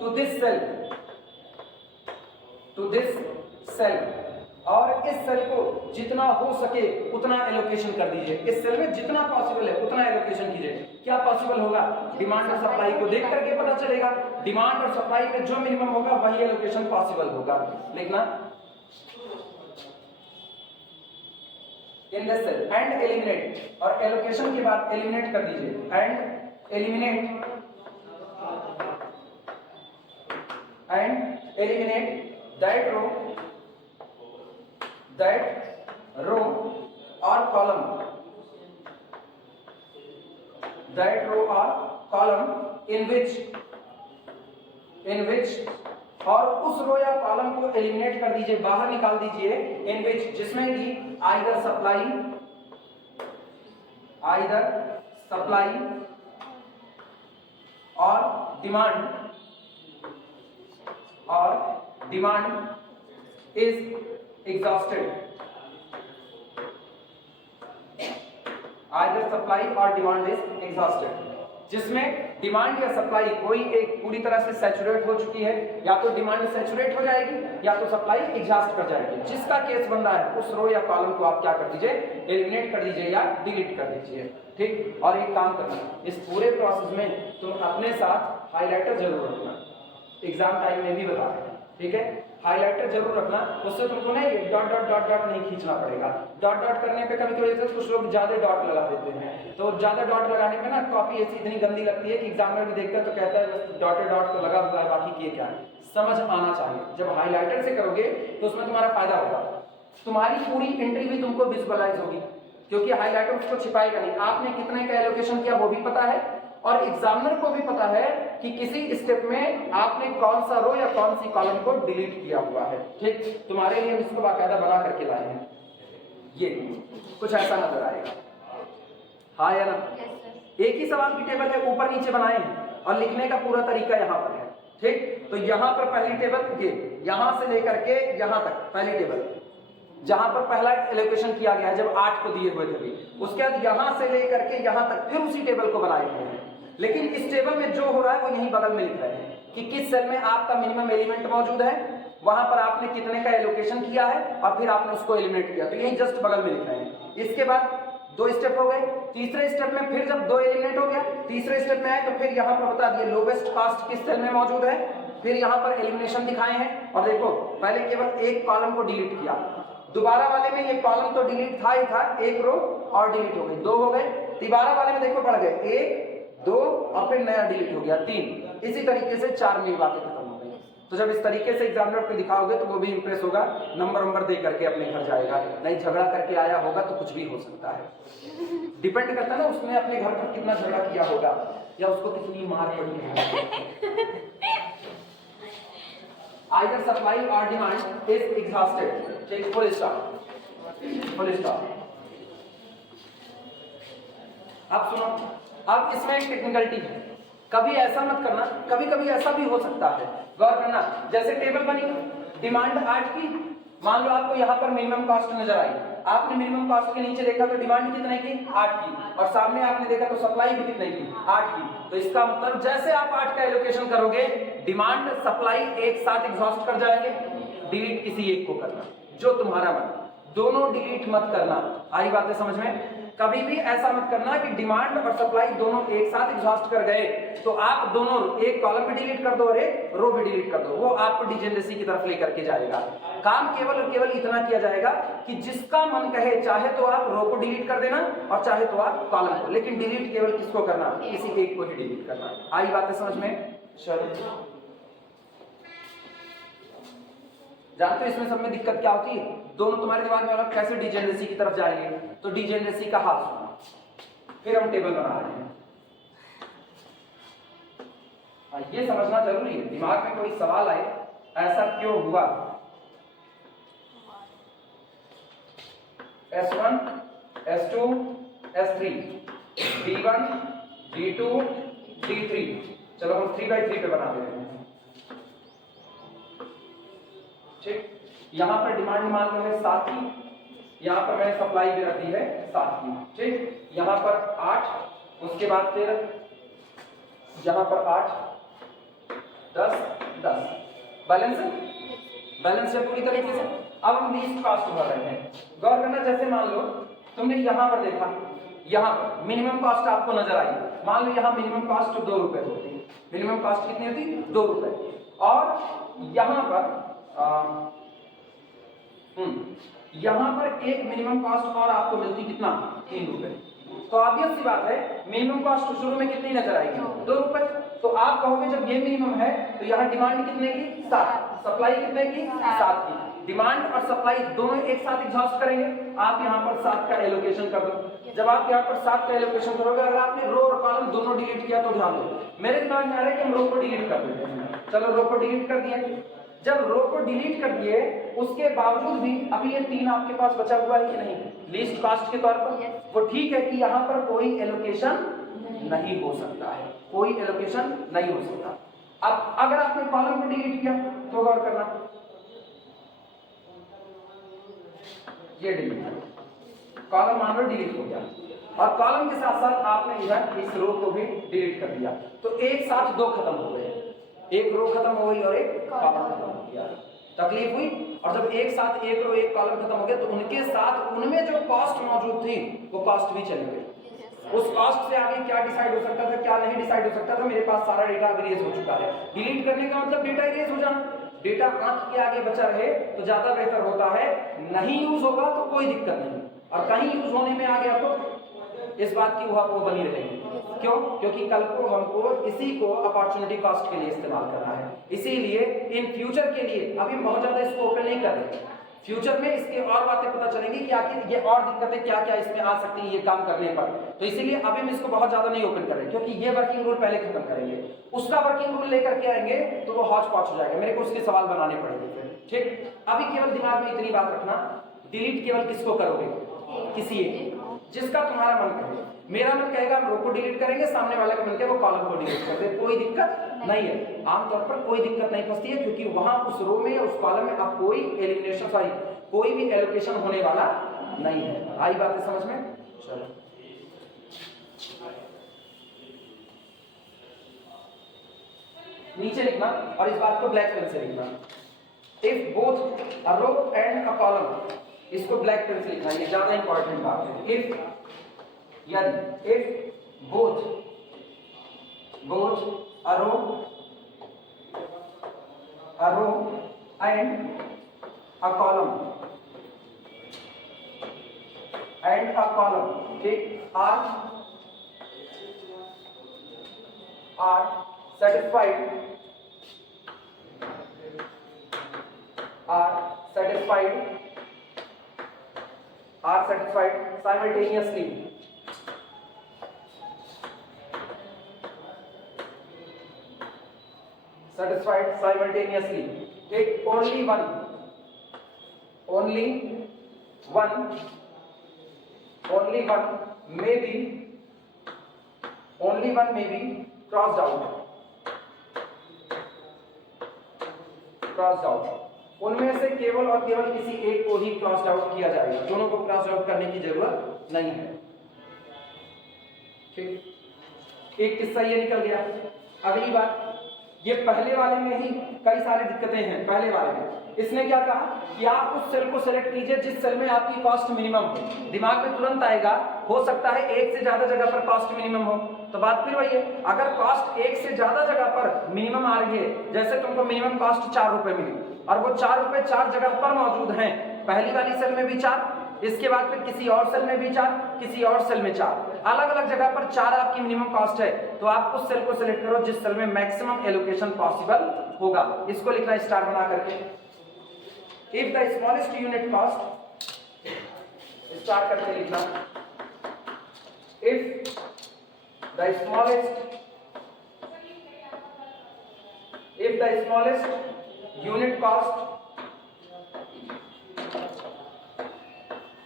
to this cell, और इस सेल को जितना हो सके उतना एलोकेशन कर दीजिए। इस सेल में जितना पॉसिबल है उतना एलोकेशन कीजिए। क्या पॉसिबल होगा? डिमांड और सप्लाई को देख करके पता चलेगा। डिमांड और सप्लाई में जो मिनिमम होगा वही एलोकेशन पॉसिबल होगा। लिखना in this cell and eliminate, और एलोकेशन के बाद एलिमिनेट कर दीजिए and eliminate that row or column in which और उस रो या कॉलम को एलिमिनेट कर दीजिए, बाहर निकाल दीजिए, इन विच जिसमें कि आइदर सप्लाई और demand is exhausted, either supply और डिमांड इज एग्जॉस्टेड, जिसमें डिमांड या सप्लाई कोई एक पूरी तरह से सैचुरेट हो चुकी है, या तो डिमांड सैचुरेट हो जाएगी या तो सप्लाई एग्जॉस्ट कर जाएगी। जिसका केस बन रहा है उस रो या कॉलम को आप क्या कर दीजिए, एलिमिनेट कर दीजिए या डिलीट कर दीजिए। ठीक, और एक काम करना, इस पूरे प्रोसेस में तुम अपने साथ हाइलाइटर जरूर रखना, एग्जाम टाइम में भी बता रहे हैं, ठीक है, हाइलाइटर जरूर रखना, उससे तुमको ना ये डॉट डॉट डॉट डॉट नहीं खींचना पड़ेगा। डॉट डॉट करने पे कभी कभी कुछ लोग ज्यादा डॉट लगा देते हैं, तो ज्यादा डॉट लगाने पे ना कॉपी ऐसी इतनी गंदी लगती है कि एग्जामिनर भी देखता है तो कहता है बस डॉटेड डॉट तो लगा हुआ है, बाकी किए क्या है, समझ आना चाहिए। जब हाइलाइटर से करोगे तो उसमें तुम्हारा फायदा होगा, तुम्हारी पूरी एंट्री भी तुमको विजुअलाइज होगी, क्योंकि हाइलाइटर उसको छिपाएगा नहीं, आपने कितने का एलोकेशन किया वो भी पता है, और एग्जामिनर को भी पता है कि किसी स्टेप में आपने कौन सा रो या कौन सी कॉलम को डिलीट किया हुआ है। ठीक, तुम्हारे लिए हम इसको बाकायदा बना करके लाए हैं, ये कुछ ऐसा नजर आएगा, हाँ या ना। एक ही सवाल की टेबल है, ऊपर नीचे बनाए हैं और लिखने का पूरा तरीका यहाँ पर है। ठीक, तो यहाँ पर पहली टेबल ये, यहाँ से लेकर के यहाँ तक पहली टेबल, जहां पर पहला एलोकेशन किया गया है जब 8 को दिए हुए थे, उसके बाद यहां से लेकर के यहां तक फिर उसी टेबल को बनाए हुए हैं, लेकिन इस टेबल में जो हो रहा है वो यहीं बगल में लिख रहे हैं कि किस सेल में आपका मिनिमम एलिमेंट मौजूद है, वहां पर आपने कितने का एलोकेशन किया है और फिर आपने उसको एलिमिनेट किया, तो यही जस्ट बगल में लिख रहे हैं। इसके बाद 2 स्टेप हो गए, तीसरे स्टेप में फिर जब 2 एलिमिनेट हो गया, तीसरे स्टेप में आए तो फिर यहाँ पर बता दिए लोवेस्ट कॉस्ट किस सेल में मौजूद है, फिर यहाँ पर एलिमिनेशन दिखाए हैं, और देखो पहले केवल एक कॉलम को डिलीट किया, दोबारा वाले में ये कॉलम तो डिलीट था ही था, एक रो और डिलीट हो गई, 2 हो गए, तिबारा वाले में देखो बढ़ गए 1 2 और फिर नया डिलीट हो गया 3, इसी तरीके से 4 में बातें खत्म हो गई। तो जब इस तरीके से एग्जामिनर को दिखाओगे तो वो भी इंप्रेस होगा, नंबर दे करके अपने घर जाएगा, नहीं झगड़ा करके आया होगा तो कुछ भी हो सकता है, डिपेंड करता है ना उसने अपने घर पर कितना झगड़ा किया होगा या उसको कितनी मार पड़ी है। Either supply or demand is exhausted. Take full stop. Full stop. अब सुनो, अब इसमें एक टेक्निकलिटी है, कभी ऐसा मत करना, कभी कभी ऐसा भी हो सकता है, गौर करना, जैसे टेबल बनी डिमांड 8 की, मान लो आपको यहाँ पर मिनिमम कॉस्ट नजर आई, आपने मिनिमम कॉस्ट के नीचे देखा तो डिमांड कितने की 8 की, और सामने आपने देखा तो सप्लाई भी कितने की 8 की, तो इसका मतलब जैसे आप 8 का एलोकेशन करोगे डिमांड सप्लाई एक साथ एग्जॉस्ट कर जाएंगे, डिलीट किसी एक को करना, जो तुम्हारा मन, दोनों डिलीट मत करना। आई बातें समझ में? कभी भी ऐसा मत करना कि डिमांड और सप्लाई दोनों एक साथ एग्जॉस्ट कर गए तो आप दोनों एक कॉलम भी डिलीट कर दो और एक रो भी डिलीट कर दो, वो आपको डिजेनरेसी की तरफ लेकर के जाएगा। काम केवल और केवल इतना किया जाएगा कि जिसका मन कहे, चाहे तो आप रो को डिलीट कर देना और चाहे तो आप कॉलम को, लेकिन डिलीट केवल किसको करना, किसी एक को ही डिलीट करना। आई बातें समझ में? चलो, जानते हो इसमें सब में दिक्कत क्या होती है? दोनों तुम्हारे दिमाग में अलग कैसे डिजेनरेसी की तरफ जाएंगे, तो डिजेनरेसी का हाल सुनो, फिर हम टेबल बना रहे हैं। ये समझना जरूरी है, दिमाग में कोई सवाल आए ऐसा क्यों हुआ, S1 S2 S3 D1 D2 D3, चलो हम 3x3 पे बना देते हैं। ठीक, यहाँ पर डिमांड मान लो है 7 की, यहाँ पर मैंने सप्लाई भी रख दी है 7 की। ठीक, यहाँ पर 8, उसके बाद फिर यहाँ पर 8 10 10, बैलेंस है पूरी तरीके से। अब हम लीस्ट कॉस्ट भर रहे हैं, गौर करना, जैसे मान लो तुमने यहाँ पर देखा, यहाँ पर मिनिमम कॉस्ट आपको नजर आई, मान लो यहाँ मिनिमम कॉस्ट 2 रुपए होती, मिनिमम कॉस्ट कितनी होती 2 रुपए, और यहाँ पर यहाँ पर एक मिनिमम कॉस्ट और आपको मिलती कितना 3 रुपए, तो ऑब्वियस सी बात है मिनिमम कॉस्ट शुरू में कितनी नजर आएगी 2 रुपए, तो आप कहोगे जब ये मिनिमम है तो यहाँ डिमांड कितने की 7, सप्लाई कितने की 7 की, डिमांड और सप्लाई दोनों एक साथ एग्जॉस्ट करेंगे, आप यहाँ पर 7 का एलोकेशन कर दो। जब आप यहाँ पर 7 का एलोकेशन करोगे, अगर आपने रो और कॉलम दोनों डिलीट किया तो ध्यान दो, मेरे दिमाग में आ रहा है कि हम रो को डिलीट कर देते हैं, चलो रो को डिलीट कर दिया, जब रो को डिलीट कर दिए उसके बावजूद भी अभी ये 3 आपके पास बचा हुआ है कि नहीं लिस्ट कास्ट के तौर पर, वो ठीक है कि यहाँ पर कोई एलोकेशन नहीं हो सकता है, कोई एलोकेशन नहीं हो सकता। अब अगर आपने कॉलम को डिलीट किया तो गौर करना, ये डिलीट कॉलम मान लो डिलीट हो गया और कॉलम के साथ साथ आपने इधर इस रो को भी डिलीट कर दिया, तो एक साथ 2 खत्म हो गए, एक रो खत्म हो गई और एक कॉलम खत्म हो गया। तकलीफ हुई? और जब एक साथ एक रो एक कॉलम खत्म हो गया तो उनके साथ उनमें जो कॉस्ट मौजूद थी वो कॉस्ट भी चली गई। उस कॉस्ट से आगे क्या डिसाइड हो सकता था, क्या नहीं डिसाइड हो सकता था, मेरे पास सारा डेटा इरेज हो चुका है। डिलीट करने का मतलब डेटा इरेज हो जाना, डेटा आंख के आगे बचा रहे तो ज्यादा बेहतर होता है, नहीं यूज होगा तो कोई दिक्कत नहीं, और कहीं यूज होने में आ गया तो इस बात की वो बनी रहेगी। क्यों? क्योंकि कल को हमको इसी को अपॉर्चुनिटी कॉस्ट के लिए इस्तेमाल करना है, इसीलिए इन फ्यूचर के लिए अभी बहुत ज्यादा इसको ओपन नहीं कर रहे, फ्यूचर में इसके और बातें पता चलेंगी कि आखिर ये और दिक्कतें क्या क्या इसमें आ सकती है ये काम करने पर, तो इसीलिए अभी हम इसको बहुत ज्यादा नहीं ओपन कर रहे, क्योंकि ये वर्किंग रूल पहले खत्म करेंगे, उसका वर्किंग रूल लेकर के आएंगे तो वो हौच पौच हो जाएगा, मेरे को उसके सवाल बनाने पड़ेंगे फिर। ठीक, अभी केवल दिमाग में इतनी बात रखना, डिलीट केवल किसको करोगे? किसी एक, जिसका तुम्हारा मन कहे। मेरा मन कहेगा हम रो को डिलीट करेंगे, सामने वाला का मन कहे वो कॉलम को डिलीट कर दे, कोई दिक्कत नहीं है, आमतौर पर कोई दिक्कत नहीं फंसती है, क्योंकि वहां उस रो में या उस कॉलम में अब कोई एलिमिनेशन सॉरी कोई भी एलोकेशन होने वाला नहीं है। आई बात है समझ में? चलो नीचे लिखना और इस बात को ब्लैक पेन से लिखना, if both a row and a column, इसको ब्लैक पेन से लिखना, ये ज्यादा इंपॉर्टेंट बात है। इफ यानी if both a row and a column ठीक are satisfied simultaneously, take only one may be crossed out, उनमें से केवल और केवल किसी एक को ही क्रॉस आउट किया जाएगा, दोनों को क्रॉस आउट करने की जरूरत नहीं है। ठीक, एक किस्सा ये निकल गया। अगली बात, ये पहले वाले में ही कई सारी दिक्कतें हैं। पहले वाले में इसने क्या कहा कि आप उस सेल को सेलेक्ट कीजिए जिस सेल में आपकी कॉस्ट मिनिमम हो। दिमाग में तुरंत आएगा, हो सकता है एक से ज्यादा जगह पर कॉस्ट मिनिमम हो, तो बात फिर वही है, अगर कॉस्ट एक से ज्यादा जगह पर मिनिमम आ रही है, जैसे तुमको मिनिमम कॉस्ट 4 रुपए मिली और वो 4 रुपए 4 जगह पर मौजूद हैं, पहली वाली सेल में भी 4, इसके बाद फिर किसी और सेल में भी 4, किसी और सेल में 4, अलग अलग जगह पर 4 आपकी मिनिमम कॉस्ट है, तो आप उस सेल को सिलेक्ट करो जिस सेल में मैक्सिमम एलोकेशन पॉसिबल होगा। इसको लिखना स्टार बना करके, if the smallest unit cost, star करके लिखना, if the smallest unit cost,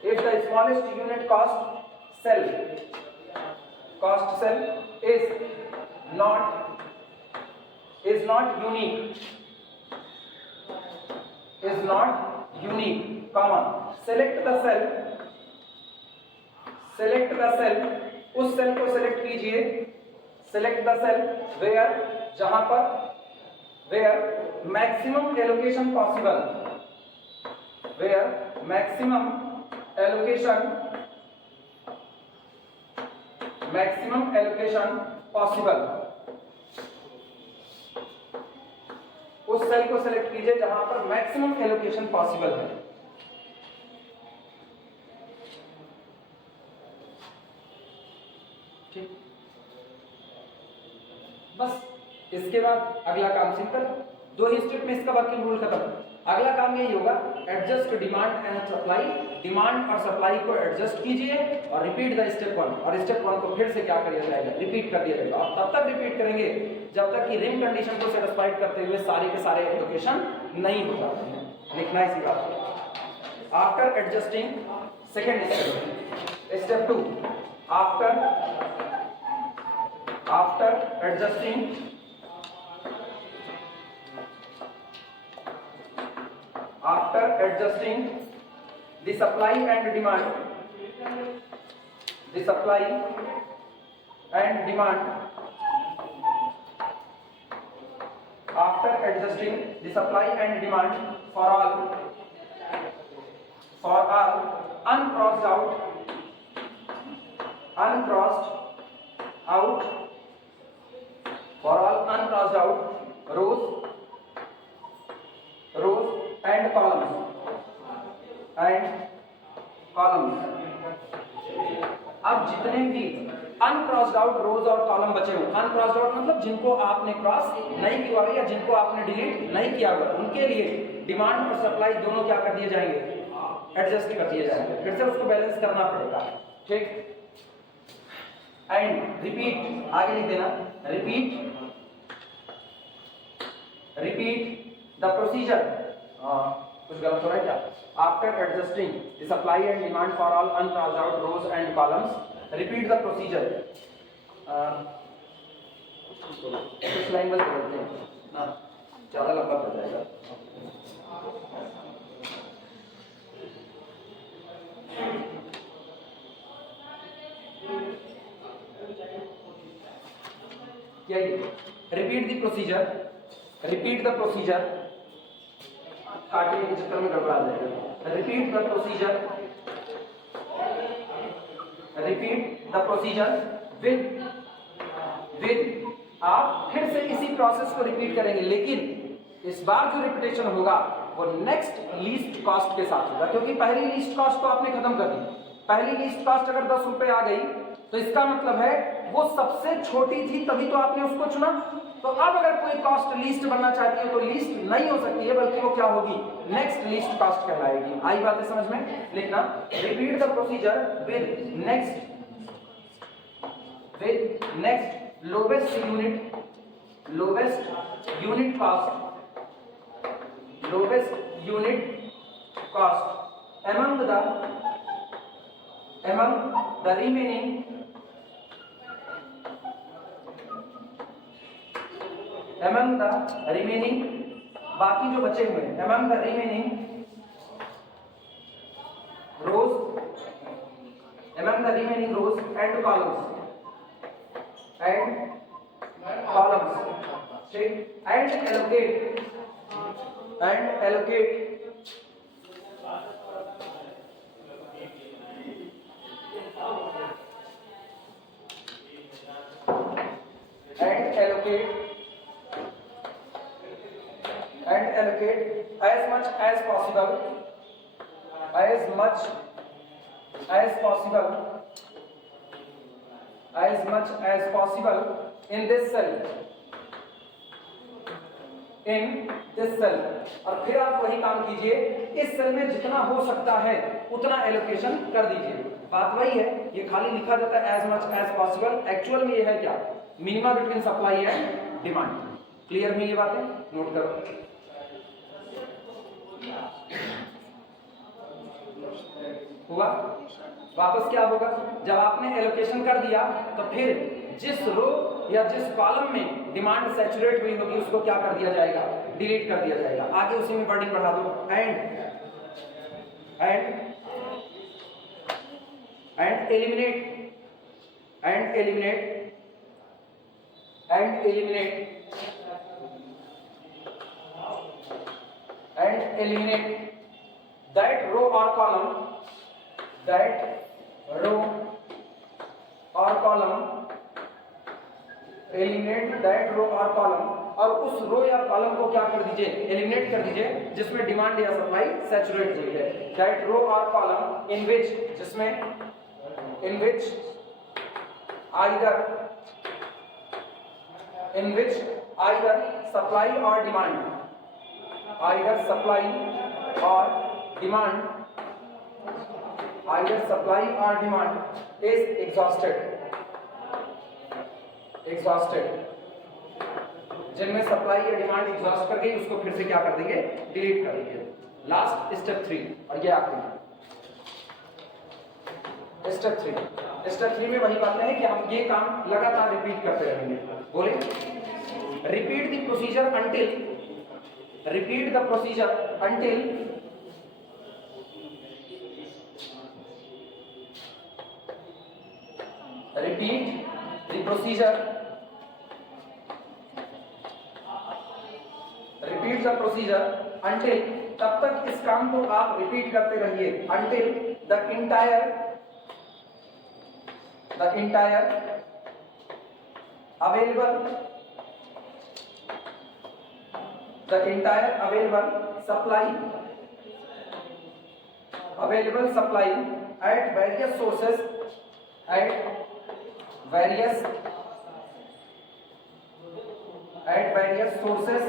if the smallest unit cost cell is not unique, comma, select the cell, उस सेल को सेलेक्ट कीजिए, select the cell where, जहां पर where maximum allocation possible, उस cell को select कीजिए जहां पर मैक्सिमम एलोकेशन पॉसिबल है। ठीक, बस इसके बाद अगला काम सिंपल, 2 ही स्टेप में इसका वर्किंग रूल खत्म। अगला काम यही होगा, adjust demand and supply, demand और सप्लाई को एडजस्ट कीजिए और रिपीट द स्टेप 1, और स्टेप 1 को फिर से क्या किया जाएगा, रिपीट कर दिया जाएगा, और तब तक रिपीट करेंगे जब तक कि रिम कंडीशन को सेटिस्फाइड करते हुए सारे के सारे एलोकेशन नहीं हो जाते हैं, लिखना इसी बात को। After adjusting, second step 2, after adjusting the supply and demand, after adjusting the supply and demand for all uncrossed out rows and columns अब जितने भी अनक्रॉस्ड आउट रोज और कॉलम बचे हुए, अनक्रॉस्ड आउट मतलब जिनको आपने क्रॉस नहीं किया हुआ या जिनको आपने डिलीट नहीं किया हुआ, उनके लिए डिमांड और सप्लाई दोनों क्या कर दिए जाएंगे, एडजस्ट कर दिए जाएंगे, फिर से उसको बैलेंस करना पड़ेगा, ठीक। एंड रिपीट, आगे लिख देना, रिपीट द प्रोसीजर, कुछ गलत हो रहा है क्या? After adjusting the supply and demand for all uncrossed out rows and columns, repeat the procedure. कुछ लैंग्वेज बोलते हैं ना, ज्यादा लंबा पड़ जाएगा। क्या ये रिपीट द प्रोसीजर, काटने के चक्कर में गड़बड़ा जाएगा। रिपीट द प्रोसीजर विद आप फिर से इसी प्रोसेस को रिपीट करेंगे, लेकिन इस बार जो रिपीटेशन होगा वो नेक्स्ट लीस्ट कॉस्ट के साथ होगा, क्योंकि पहली लीस्ट कॉस्ट तो आपने खत्म कर दी। पहली लीस्ट कॉस्ट अगर 10 रुपए आ गई तो इसका मतलब है वो सबसे छोटी थी, तभी तो आपने उसको चुना। तो अब अगर कोई कॉस्ट लीस्ट बनना चाहती है तो लीस्ट नहीं हो सकती है, बल्कि वो क्या होगी, नेक्स्ट लीस्ट कॉस्ट कहलाएगी। आई बात है समझ में? लिखना, repeat the procedure with next lowest unit cost among the remaining बाकी जो बचे हुए हैं, among the remaining rows and columns, ठीक, and allocate as much as possible in this cell, और फिर आप वही काम कीजिए, इस सेल में जितना हो सकता है उतना एलोकेशन कर दीजिए। बात वही है, ये खाली लिखा जाता है as much as possible, actual में ये है क्या, minimum between supply and demand. Clear हुई ये बातें? नोट करो। हुआ? वापस क्या होगा, जब आपने एलोकेशन कर दिया तो फिर जिस रो या जिस कॉलम में डिमांड सैचुरेट हुई होगी उसको क्या कर दिया जाएगा, डिलीट कर दिया जाएगा। आगे उसी में वर्डिंग बढ़ा दो, and eliminate that row or column और उस रो या कॉलम को क्या कर दीजिए, एलिमिनेट कर दीजिए जिसमें डिमांड या सप्लाई सैचुरेट हुई है। दैट रो और column in which either supply or demand is exhausted जिनमें सप्लाई या डिमांड एग्जॉस्ट कर गई उसको फिर से क्या कर देंगे, डिलीट कर देंगे। लास्ट स्टेप 3 और ये आखिरी स्टेप 3 में वही बातें हैं कि हम ये काम लगातार रिपीट करते रहेंगे। बोले repeat the procedure until repeat the procedure until तब तक इस काम को आप रिपीट करते रहिए until the entire available supply at various sources at various sources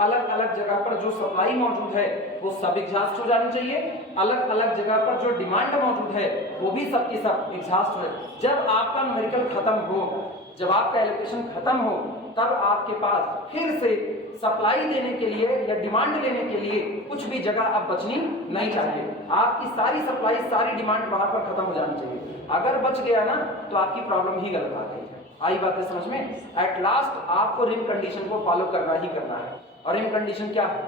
अलग अलग जगह पर जो सप्लाई मौजूद है वो सब एग्जॉस्ट हो जानी चाहिए, अलग अलग जगह पर जो डिमांड मौजूद है वो भी सबकी सब एग्जॉस्ट हो। जब आपका न्यूमेरिकल खत्म हो, जब आपका एलोकेशन खत्म हो, तब आपके पास फिर से सप्लाई देने के लिए या डिमांड लेने के लिए कुछ भी जगह अब बचनी नहीं चाहिए। आपकी सारी सप्लाई सारी डिमांड वहां पर खत्म हो जानी चाहिए। अगर बच गया ना तो आपकी प्रॉब्लम ही गलत आ गई है। आई बात है समझ में? एट लास्ट आपको रिम कंडीशन को फॉलो करना ही करना है। और रिम कंडीशन क्या है?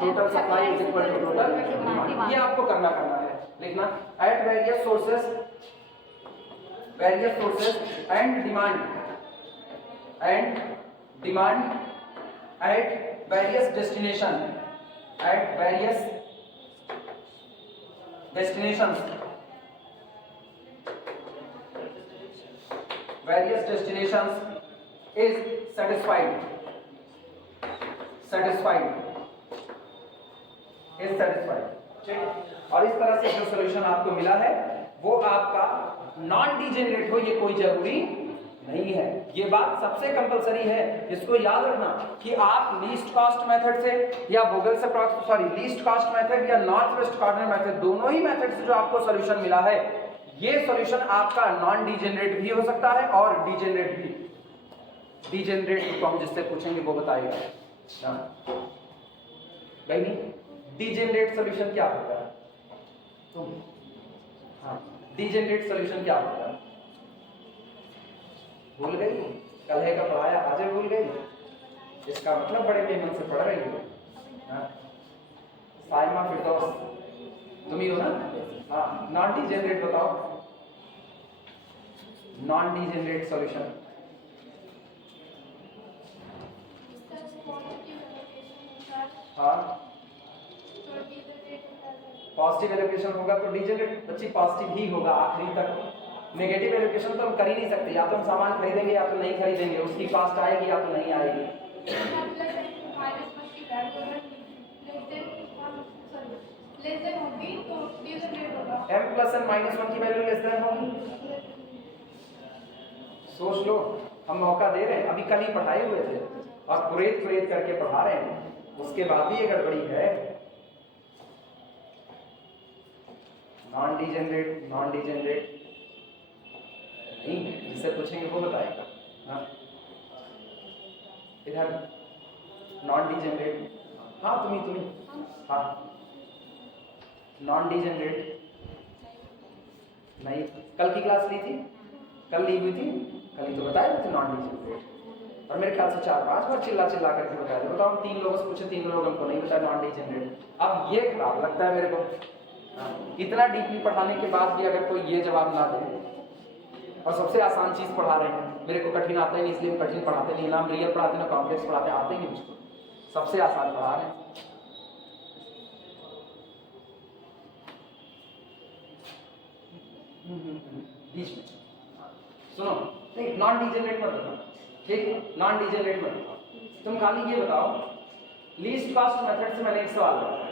Total supply is equal to total demand. ये आपको करना है। लिखना at various sources and demand at various destinations is satisfied ठीक। और इस तरह से जो सॉल्यूशन आपको मिला है वो आपका नॉन डीजेनरेट हो ये कोई जरूरी नहीं है। ये बात सबसे कंपलसरी है, इसको याद रखना कि आप लीस्ट कॉस्ट मेथड से या वोगेल से लीस्ट कॉस्ट मेथड या नॉर्थ वेस्ट कॉर्नर मेथड, दोनों ही मेथड से जो आपको सॉल्यूशन मिला है ये सॉल्यूशन आपका नॉन डीजेनरेट भी हो सकता है और डीजेनरेट भी। डीजेनरेट को हम जिससे पूछेंगे वो बताएगा भाई। डीजेनरेट सॉल्यूशन क्या होता है? हाँ, डीजेनरेट सॉल्यूशन क्या होता है? भूल गई? कल है का पढ़ाया आज भूल गई? इसका मतलब बड़े मेहनत से पढ़ रही हो। साइमा फिरदौस तुम ही हो ना? हाँ, नॉन डीजेनरेट बताओ। नॉन डीजेनरेट सॉल्यूशन हाँ, पॉजिटिव एलोकेशन होगा तो डीजेनरेट बच्ची पॉजिटिव ही होगा आखिरी तक। नेगेटिव एलोकेशन तो हम कर ही नहीं सकते, या तो हम सामान खरीदेंगे या तो नहीं खरीदेंगे, उसकी कॉस्ट आएगी या तो नहीं आएगी। m प्लस n माइनस 1 की वैल्यू लेस देन होगी। सोच लो, हम मौका दे रहे हैं, अभी कल ही पढ़ाए हुए थे और कुरेद करके पढ़ा रहे हैं, उसके बाद भी ये गड़बड़ी है। नॉन डीजेनरेट नहीं, जिससे पूछेंगे वो बताएगा। हाँ, इधर नॉन डीजेनरेट, हाँ तुम्ही हाँ, नॉन डीजेनरेट नहीं, कल की क्लास ली थी, कल ली हुई थी, कल ही तो बताया थे नॉन डीजेनरेट। और मेरे ख्याल से 4-5 बार चिल्ला करके बताया। बताओ 3 लोगों से पूछे, 3 लोग हमको नहीं बताया नॉन डीजेनरेट। अब ये खराब लगता है मेरे को। इतना डीपली पढ़ाने के बाद भी अगर कोई ये जवाब ना दे, और सबसे आसान चीज पढ़ा रहे हैं, मेरे को कठिन आता ही नहीं इसलिए कठिन पढ़ाते नहीं, ना हम रियल पढ़ाते ना कॉम्प्लेक्स पढ़ाते, आते ही नहीं मुझको, सबसे आसान पढ़ा रहे हैं। बीच में सुनो, नहीं नॉन डीजेनरेट मत बताओ, ठीक, नॉन डीजेनरेट मत बताओ, तुम खाली ये बताओ लीस्ट कॉस्ट मेथड से। मैंने एक सवाल बताया,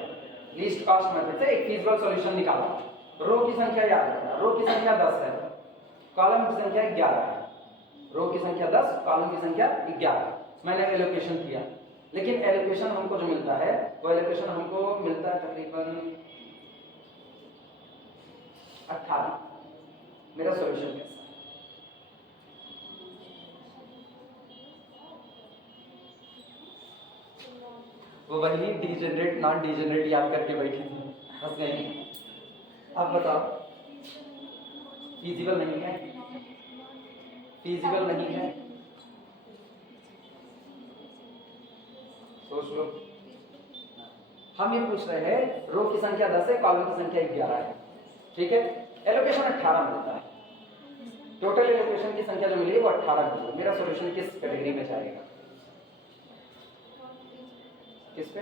लीस्ट कॉस्ट मेथड से एक फीजिबल सॉल्यूशन निकाला। रो की संख्या याद रखना, रो की संख्या 10 है, कॉलम की संख्या 11 है। रो की संख्या 10, कॉलम की संख्या 11। मैंने एलोकेशन किया, लेकिन एलोकेशन हमको जो मिलता है वो एलोकेशन हमको मिलता है तकरीबन 18। मेरा सॉल्यूशन कैसा? वो वही डीजेनरेट नॉन डीजेनरेट याद करके बैठी थी, हंस गई। अब बताओ, फिजिबल नहीं है, फिजिबल नहीं है, सोच लो। हम ये पूछ रहे हैं रो की संख्या 10 है, कॉलम की संख्या 11 है, ठीक है। एलोकेशन 18 मिलता है, टोटल एलोकेशन की संख्या जो मिली है वो 18 मिली है। मेरा सॉल्यूशन किस कैटेगरी में जाएगा? किस पे?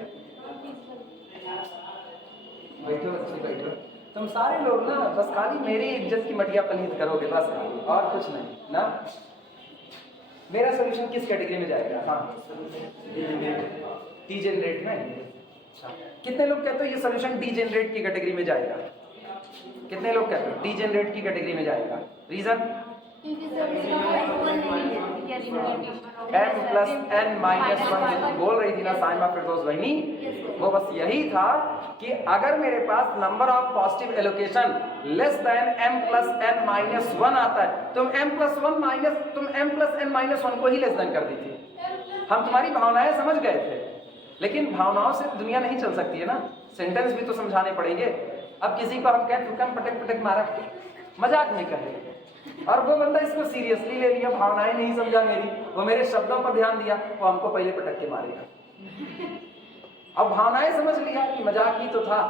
बैठो बच्चे बैठो, तुम सारे लोग ना बस खाली मेरी इज्जत की मटिया पलीत करोगे बस, और कुछ नहीं ना। मेरा सॉल्यूशन किस कैटेगरी में जाएगा? हाँ, डीजेनरेट में। अच्छा, कितने लोग कहते हो ये सॉल्यूशन डीजेनरेट की कैटेगरी में जाएगा? कितने लोग कहते हो डीजेनरेट की कैटेगरी में जाएगा? Reason? m plus n minus 1 बोल रही थी ना साइमा फिरदौस बहनी, वो बस यही था कि अगर मेरे पास number of positive allocation less than m plus n minus 1 आता है, तुम m प्लस n माइनस 1 को ही लेस देन कर दी थी। हम तुम्हारी भावनाएं समझ गए थे, लेकिन भावनाओं से दुनिया नहीं चल सकती है ना, सेंटेंस भी तो समझाने पड़ेंगे। अब किसी को हम कहें तुम पटक पटक मारा, मजाक में कहे, और वो बंदा इसको सीरियसली ले लिया, भावनाएं नहीं समझा मेरी, वो मेरे शब्दों पर ध्यान दिया, वो हमको पहले पटक के मारेगा। अब भावनाएं समझ लिया कि मजाक ही तो था,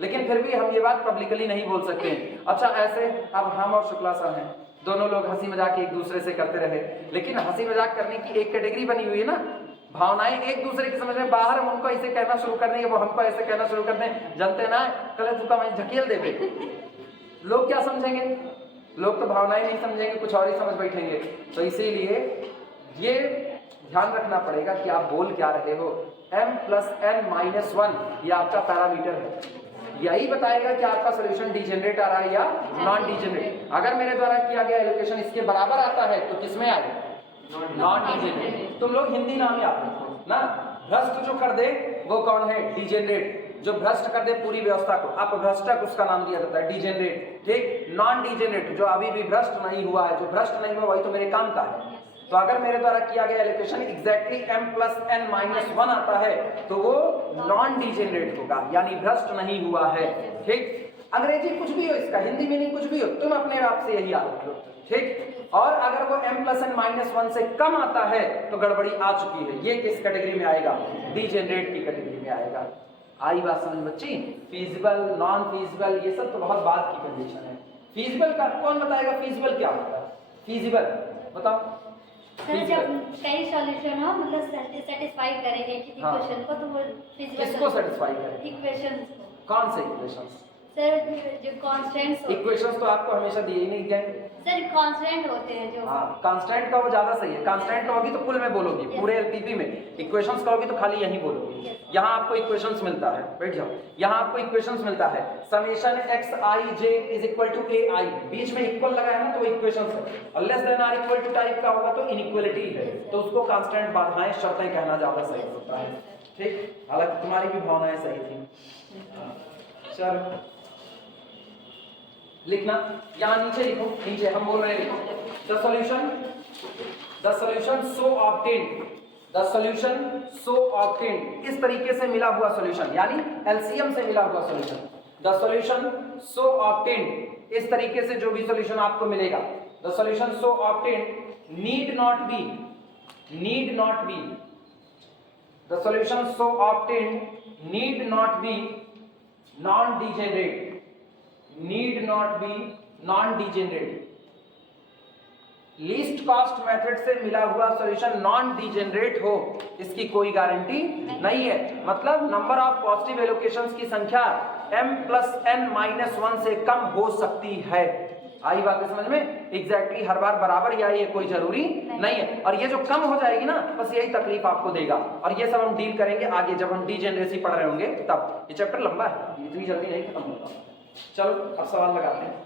लेकिन फिर भी हम ये बात पब्लिकली नहीं बोल सकते। अच्छा, ऐसे अब हम और शुक्ला सर हैं, दोनों लोग हंसी मजाक एक दूसरे से करते रहे, लेकिन हंसी मजाक करने की एक कैटेगरी बनी हुई है ना, भावनाएं एक दूसरे की समझ में बाहर हम उनको ऐसे कहना शुरू कर देंगे, वो हमको ऐसे कहना शुरू कर दें, जानते ना कल तुका मैं झकेल देवे, लोग क्या समझेंगे? लोग तो भावनाएं नहीं समझेंगे, कुछ और ही समझ बैठेंगे। तो इसीलिए ये ध्यान रखना पड़ेगा कि आप बोल क्या रहे हो। m प्लस n माइनस 1 ये आपका पैरामीटर है, यही बताएगा कि आपका सोल्यूशन डीजेनरेट आ रहा है या नॉन डीजेनरेट। अगर मेरे द्वारा किया गया एलोकेशन इसके बराबर आता है तो किसमें आएगा? Non degenerate. तुम लोग हिंदी नाम याद रखो ना, भ्रष्ट जो कर दे वो कौन है? डीजेनरेट। जो भ्रष्ट कर दे पूरी व्यवस्था को, अपभ्रष्टक उसका नाम दिया जाता है डीजेनरेट, ठीक। नॉन डीजेनरेट जो अभी भी भ्रष्ट नहीं हुआ है, जो भ्रष्ट नहीं हुआ वही तो मेरे काम का है। तो अगर मेरे द्वारा किया गया allocation exactly m plus n minus 1 आता है तो वो नॉन डीजेनरेट होगा, यानी भ्रष्ट नहीं हुआ है, ठीक। अंग्रेजी कुछ भी हो इसका, हिंदी मीनिंग कुछ भी हो, तुम अपने आप से यही याद रखो, ठीक। और अगर वो m प्लस n माइनस 1 से कम आता है तो गड़बड़ी आ चुकी है, ये किस कैटेगरी में आएगा? डीजेनरेट की कैटेगरी में आएगा। आई बात समझ बच्ची? फीजिबल, नॉन फीजिबल, ये सब तो बहुत बाद की कंडीशन है। फीजिबल का कौन बताएगा? फीजिबल क्या होता है? फीजिबल बताओ। सर जब कई सॉल्यूशन हो, मतलब सेटिस्फाई करेंगे कि इक्वेशन को, तो वो फिजिकल किसको सेटिस्फाई करें? इक्वेशन। कौन से इक्वेशंस? सर जो कांस्टेंट्स इक्वेशंस तो आपको हमेशा दिए ही नहीं गए। सर कांस्टेंट होते हैं जो, हाँ, कांस्टेंट का वो ज्यादा सही है। कांस्टेंट कहोगी तो कुल में बोलोगी, पूरे एलपीपी में। इक्वेशंस कहोगी तो खाली यही बोलोगी। यहाँ आपको इक्वेशंस मिलता है, बैठ जाओ, यहाँ आपको इक्वेशंस मिलता है, summation x i j is equal to a i, बीच में इक्वल लगा है ना तो वो इक्वेशंस है, और less than or equal to type का होगा तो इनइक्वलिटी है, तो उसको कांस्टेंट बाधाएं शर्तें कहना ज्यादा सही होता है, ठीक। हालांकि तुम्हारी भी भावनाएं सही थी। चलो लिखना, यहाँ नीचे लिखो, नीचे हम बोल रहे हैं लिखो, the solution so obtained, the solution so obtained, इस तरीके से मिला हुआ सॉल्यूशन, यानी एलसीएम से मिला हुआ solution. The solution so obtained, इस तरीके से जो भी सॉल्यूशन आपको मिलेगा, the solution so obtained need not be, the solution so obtained need not be non degenerate, need not be non degenerate। Least cost method से मिला हुआ सॉल्यूशन नॉन डीजेनरेट हो, इसकी कोई गारंटी नहीं है। मतलब नंबर ऑफ पॉजिटिव एलोकेशंस की संख्या m प्लस n माइनस 1 से कम हो सकती है। आई बात है समझ में? एग्जैक्टली हर बार बराबर या ये कोई जरूरी नहीं है, और ये जो कम हो जाएगी ना बस यही तकलीफ आपको देगा, और ये सब हम डील करेंगे आगे जब हम डीजेनरेसी पढ़ रहे होंगे तब। ये चैप्टर लंबा है, इतनी जल्दी नहीं खत्म होगा। चलो अब सवाल लगाते हैं।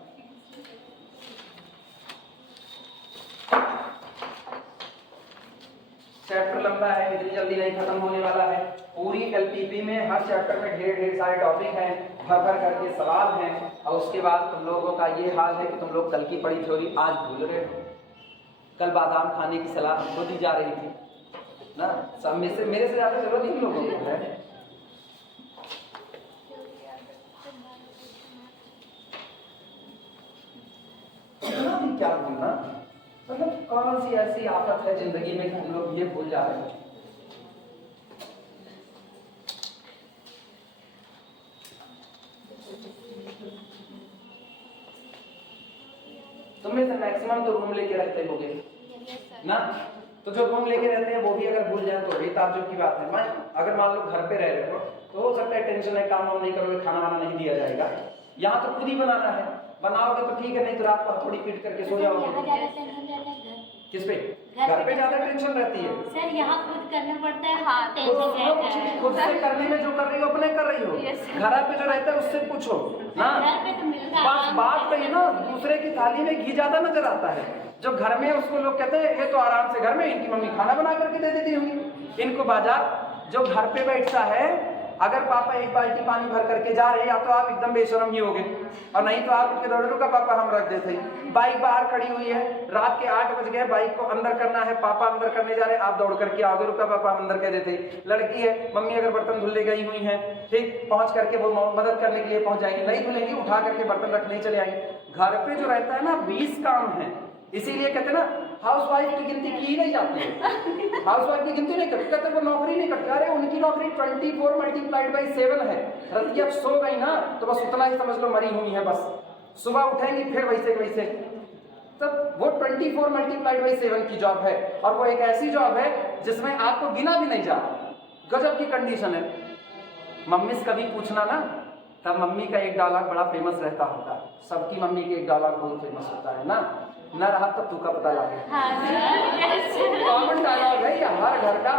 चैप्टर लंबा है, इतनी जल्दी नहीं खत्म होने वाला है। पूरी एलपीपी में हर चैप्टर में ढेर सारे टॉपिक हैं, भर करके सवाल हैं, और उसके बाद तुम लोगों का ये हाल है कि तुम लोग कल की पढ़ी थ्योरी आज भूल रहे हो। कल बादाम खाने की सलाह हमको दी जा रही थी ना, सब में से मेरे से ज्यादा जरूरत इन लोगों को है। कौन सी ऐसी आफत है जिंदगी में कि हम लोग ये भूल जा रहे हैं। तुम में से मैक्सिमम तो रूम लेके रहते होगे ना, तो जो रूम लेके रहते हैं वो भी अगर भूल जाए तो बड़ी ताज्जुब की बात है। मैं अगर मान लो घर पे रह रहे हो तो हो सकता है टेंशन है, काम वाम नहीं करोगे, खाना वाना नहीं दिया जाएगा। यहाँ तो खुद ही बनाना है, बनाओगे तो ठीक है, नहीं तो रात को थोड़ी पीट करके सो जाओगे। किस पे? घर पे ज्यादा टेंशन रहती है सर, यहाँ खुद करना पड़ता है। हाँ, खुद से करने में जो कर रही हो अपने कर रही हो, घर पे जो रहता है उससे पूछो ना। घर पे तो मिलता है। बस बात कही ना, दूसरे की थाली में घी ज्यादा नजर आता है। जो घर में उसको लोग कहते हैं ये तो आराम से घर में इनकी मम्मी खाना बना करके दे देती होंगी इनको। बाजार जो घर पे बैठता है, अगर पापा एक बाल्टी पानी भर करके जा रहे हैं, या तो आप एकदम बेशरम ही होगे, और नहीं तो आप उनके दौड़े रुका पापा हम रख देते। बाइक बाहर खड़ी हुई है, रात के 8 बज गए, बाइक को अंदर करना है, पापा अंदर करने जा रहे हैं, आप दौड़ करके आओगे, रुका पापा हम अंदर कह देते। लड़की है, मम्मी अगर बर्तन धुलने गई हुई है, ठीक, पहुंच करके वो मदद करने के लिए पहुंच जाएंगी, नहीं धुलेंगी उठा करके बर्तन रखने चले आएंगे। घर पे जो रहता है ना 20 काम है, इसीलिए कहते हैं ना हाउस वाइफ की गिनती की नहीं जाती है। हाउस वाइफ की गिनती नहीं करती, कहते वो नौकरी नहीं करती। अरे उनकी नौकरी 24 मल्टीप्लाइड बाई 7 है। रतिया सो गई ना तो बस उतना ही समझ लो मरी हुई है, बस सुबह उठेंगी फिर वैसे वैसे। तब वो 24 मल्टीप्लाइड बाई 7 की जॉब है, और वो एक ऐसी जॉब है जिसमें आपको गिना भी नहीं जा। गजब की कंडीशन है। मम्मी से कभी पूछना ना, तब मम्मी का एक डायलॉग बड़ा फेमस रहता होता है। सबकी मम्मी के एक डायलॉग बहुत फेमस होता है ना, न रहा तब तू का पता लगे। कॉमन डायलॉग है या हर घर का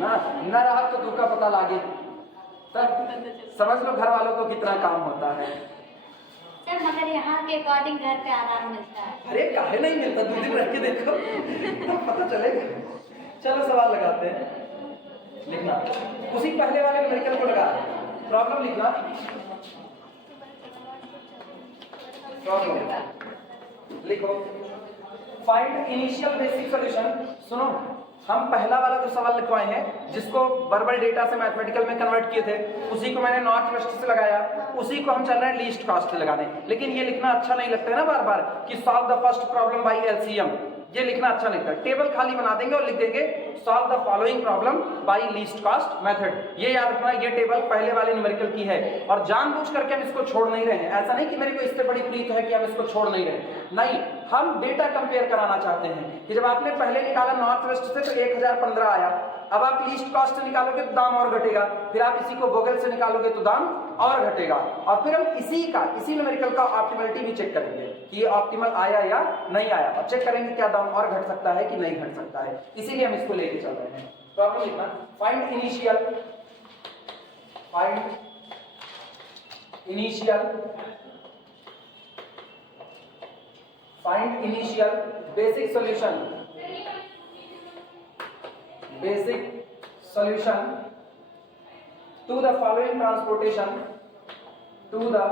ना, न रहा तो तू का पता लागे। तब समझ लो घर वालों को कितना काम होता है। सर, मगर यहाँ के अकॉर्डिंग घर पे आराम मिलता है। अरे काहे नहीं मिलता, 2 दिन रह के देखो तब पता चलेगा। चलो सवाल लगाते हैं, लिखना उसी पहले वाले न्यूमेरिकल को लगा, प्रॉब्लम लिखना, प्रॉब्लम लिखो। Find initial basic solution. सुनो, हम पहला वाला जो सवाल लिखवाए हैं जिसको वर्बल डेटा से मैथमेटिकल में कन्वर्ट किए थे, उसी को मैंने नॉर्थ वेस्ट से लगाया, उसी को हम चल रहे हैं लीस्ट कॉस्ट से लगाने। लेकिन ये लिखना अच्छा नहीं लगता है ना बार बार कि solve the first problem bye LCM, ये लिखना अच्छा नहीं लगता। टेबल खाली बना देंगे और लिख देंगे solve the following problem bye least cost method. ये याद रखना, ये टेबल पहले वाले न्यूमेरिकल की है, और जानबूझ करके हम इसको छोड़ नहीं रहे हैं। ऐसा नहीं कि मेरे को इससे बड़ी प्रीत है कि हम इसको छोड़ नहीं रहे, नहीं, हम डेटा कंपेयर कराना चाहते हैं कि जब आपने पहले निकाला नॉर्थ वेस्ट से तो 1015 आया, अब आप लीस्ट कॉस्ट से निकालोगे तो दाम और घटेगा, फिर आप इसी को वोगेल से निकालोगे तो दाम और घटेगा, और फिर हम इसी न्यूमेरिकल का ऑप्टिमलिटी भी चेक करेंगे कि ये ऑप्टिमल आया या नहीं आया, और चेक करेंगे क्या दाम और घट सकता है कि नहीं घट सकता है। इसीलिए हम इसको लेके चल रहे हैं। प्रॉब्लम लिखना, find initial basic solution to the following transportation, to the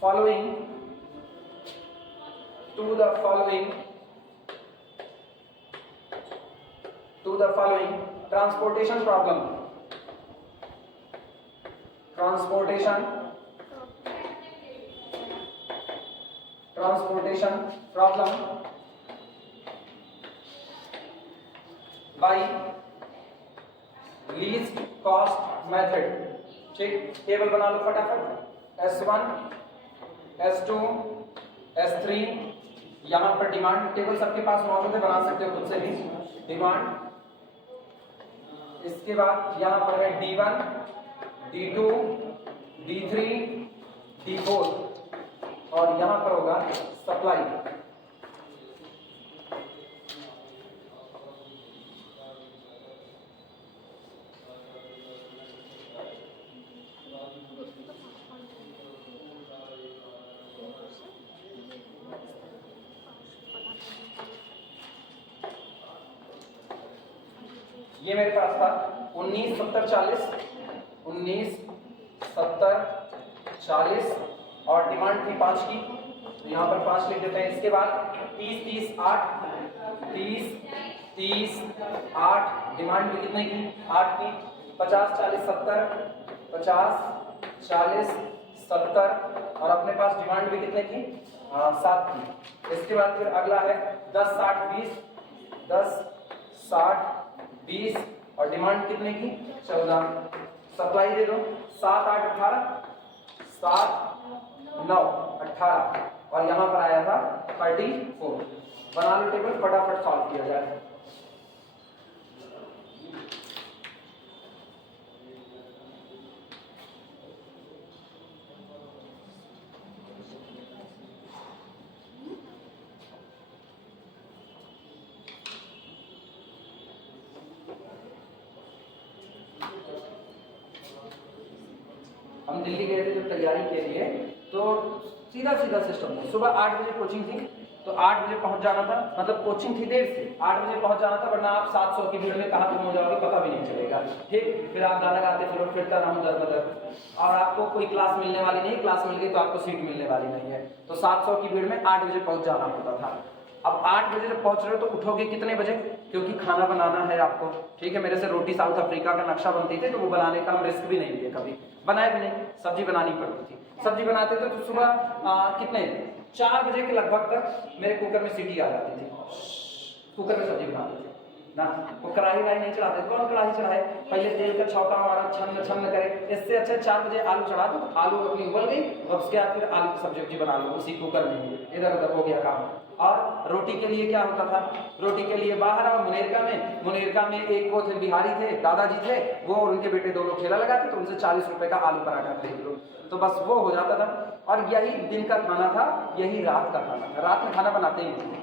following transportation problem. By least cost method. ठीक, टेबल बना लो फटाफट। S1, S2, S3, यहाँ पर डिमांड टेबल सबके पास मौजूद है, बना सकते हो खुद से भी। डिमांड, इसके बाद यहाँ पर है D1, D2, D3, D4, और यहाँ पर होगा सप्लाई। ये मेरे पास था 19 70 40, 19 70 40, और डिमांड थी 5 की, तो यहाँ पर 5 लिख देते हैं। इसके बाद 30 30 8, 30 30 8, डिमांड भी कितने की 8 की, 50 40 70, 50 40 70, और अपने पास डिमांड भी कितने की 7 की। इसके बाद फिर अगला है 10 60 20, 10 60 20 और डिमांड कितने की 14। सप्लाई दे दो 7 8 18, 7 9 18 और यहाँ पर आया था 34। बना लो टेबल, फटाफट सॉल्व किया जाए। हम दिल्ली गए थे जब तैयारी के लिए, तो सीधा सीधा सिस्टम था। सुबह 8 बजे कोचिंग थी, तो 8 बजे पहुंच जाना था, मतलब कोचिंग थी देर से, 8 बजे पहुंच जाना था, वरना आप 700 की भीड़ में कहाँ गुम हो जाओगे पता भी नहीं चलेगा। ठीक, फिर आप गाना गाते फिरो, फिरता रहूं दर बदर, और आपको कोई क्लास मिलने वाली नहीं, क्लास मिल गई तो आपको सीट मिलने वाली नहीं है। तो 700 की भीड़ में 8 बजे पहुंच जाना होता था। अब 8 बजे जब पहुंच रहे हो तो उठोगे कितने बजे, क्योंकि खाना बनाना है आपको। ठीक है, मेरे से रोटी साउथ अफ्रीका का नक्शा बनती थी, तो वो बनाने का हम रिस्क भी नहीं लिए, कभी बनाए भी नहीं। सब्जी बनानी पड़ती थी, सब्जी बनाते थे तो सुबह कितने 4 बजे के लगभग तक मेरे कुकर में सीटी आ जाती थी, कुकर में सब्जी बनाते थे ना। वो कढ़ाई नहीं चढ़ाते, कौन कढ़ाई चढ़ाए, पहले तेल का छौंका मारा, छन्न छन्न करे। इससे अच्छा 4 बजे आलू चढ़ा दो, आलू अपनी उबल गई और उसके बाद फिर आलू की सब्जी बना लो उसी कुकर में ही, इधर उधर हो गया काम। और रोटी के लिए क्या होता था, रोटी के लिए बाहर आओ मुनेरका में एक वो थे बिहारी थे, दादाजी थे, वो और उनके बेटे 2 लोग ठेला लगाते, तो उनसे 40 रुपए का आलू पराठा खरीद लो, तो बस वो हो जाता था। और यही दिन का खाना था, यही रात का खाना था। रात में खाना बनाते ही नहीं,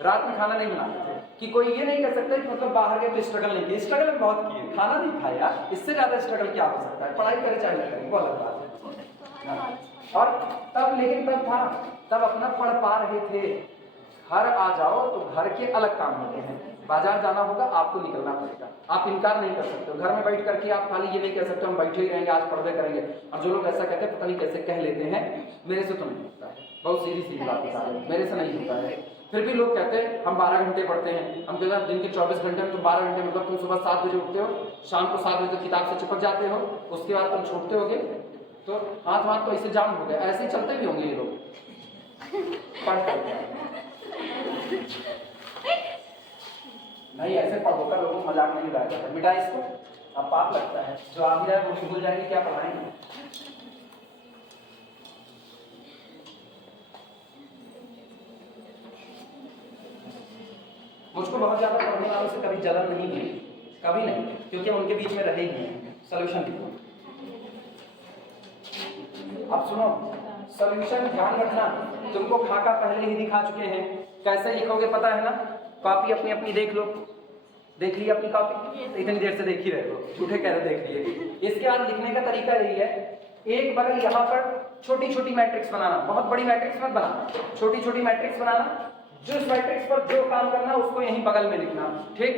रात में खाना नहीं बनाते थे कि कोई ये नहीं कह सकता कि मतलब बाहर गए तो स्ट्रगल नहीं किया, स्ट्रगल में बहुत किए, खाना नहीं खाया, इससे ज्यादा स्ट्रगल क्या हो सकता है। पढ़ाई करे चाहे ना करें वो अलग बात है। और तब, लेकिन तब था, तब अपना पढ़ पा रहे थे। घर आ जाओ तो घर के अलग काम होते हैं, बाजार जाना होगा आपको निकलना पड़ेगा, आप इनकार नहीं कर सकते हो। घर में बैठ करके आप खाली ये नहीं कह सकते हम बैठे ही रहेंगे आज पढ़वे करेंगे। और जो लोग ऐसा कहते हैं पता नहीं कैसे कह लेते हैं, मेरे से तो नहीं होता है, बहुत सीधी बात बता रहे, मेरे से नहीं होता है। फिर भी लोग कहते हैं हम 12 घंटे पढ़ते हैं, हम कहते हैं दिन के 24 घंटे में तुम 12 घंटे मतलब तुम सुबह 7 बजे उठते हो, शाम को 7 बजे तक किताब से चिपक जाते हो, उसके बाद तुम छोड़ते होगे, तो हाथ तो ऐसे जाम हो गए, ऐसे ही चलते भी होंगे ये लोग नहीं ऐसे पढ़ोकर लोगों को मजाक नहीं उड़ाया जाता। मिटा इसको, अब पाप लगता है, जो आ भी जाए वो भी भूल जाएंगे क्या पढ़ाएंगे। मुझको बहुत ज्यादा पढ़ने वालों से कभी जलन नहीं हुई, कभी नहीं, क्योंकि हम उनके बीच में रहे ही हैं। सोल्यूशन लिखो, अब सुनो सोल्यूशन ध्यान रखना, तुमको खाका पहले ही दिखा चुके हैं, कैसे लिखोगे पता है ना। कॉपी अपनी अपनी देख लो, देख ली अपनी कॉपी, इतनी देर से देख ही रहे हो, झूठे कह रहे देख लिए। इसके बाद लिखने का तरीका यही है, एक बगल यहाँ पर छोटी छोटी मैट्रिक्स बनाना, बहुत बड़ी मैट्रिक्स मत बनाना, छोटी छोटी मैट्रिक्स बनाना, जिस मैट्रिक्स पर जो काम करना उसको यहीं बगल में लिखना। ठीक,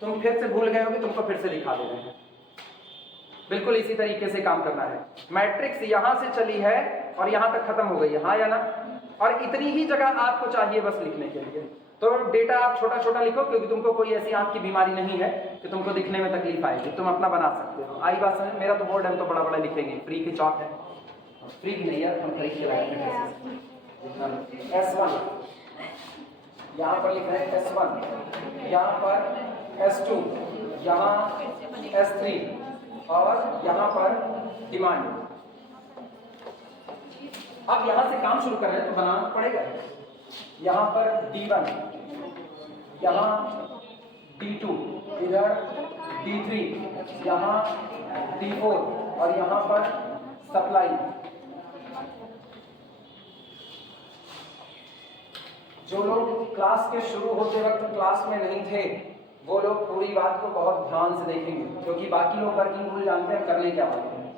तुम फिर से भूल गए हो कि तुमको फिर से लिखा दे रहे हैं, बिल्कुल इसी तरीके से काम करना है। मैट्रिक्स यहां से चली है और यहां तक खत्म हो गई है, हाँ या ना, और इतनी ही जगह आपको चाहिए बस लिखने के लिए। तो डेटा आप छोटा छोटा लिखो, क्योंकि तुमको कोई ऐसी आंख की बीमारी नहीं है कि तुमको दिखने में तकलीफ आएगी, तुम अपना बना सकते हो। आई बात समझ, मेरा तो बोर्ड है, तो बड़ा बड़ा लिखेंगे, फ्री की चौक है, फ्री की नहीं यार, हम खरीद के लाएंगे। S1 यहाँ पर लिख रहे हैं, S1 यहाँ पर S2, यहाँ S3 और यहाँ पर डिमांड। अब यहाँ से काम शुरू कर रहे हैं तो बनाना पड़ेगा। यहाँ पर D1, यहाँ D2, इधर D3, यहाँ D4 और यहाँ पर सप्लाई। जो लोग क्लास के शुरू होते वक्त क्लास में नहीं थे वो लोग पूरी बात को बहुत ध्यान से देखेंगे, क्योंकि बाकी लोग वर्किंग रूल जानते हैं करने क्या वाले हैं।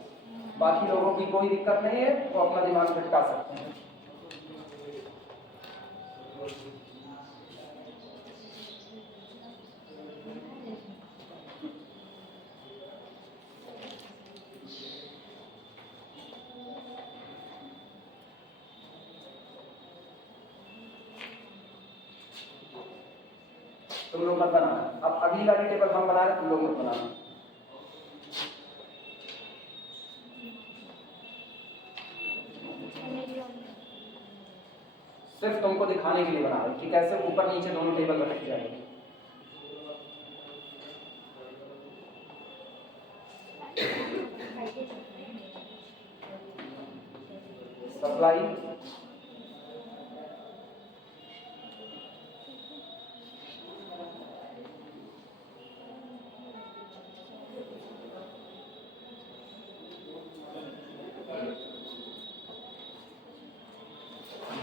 बाकी लोगों की कोई दिक्कत नहीं है, तो अपना दिमाग भटका सकते हैं। तुम लोग मत बनाना, अब अगली वाली टेबल हम बना रहे, तुम लोग मत बनाना। सिर्फ तुमको दिखाने के लिए बना रहे कि कैसे ऊपर नीचे दोनों टेबल रखे जाएंगे। सप्लाई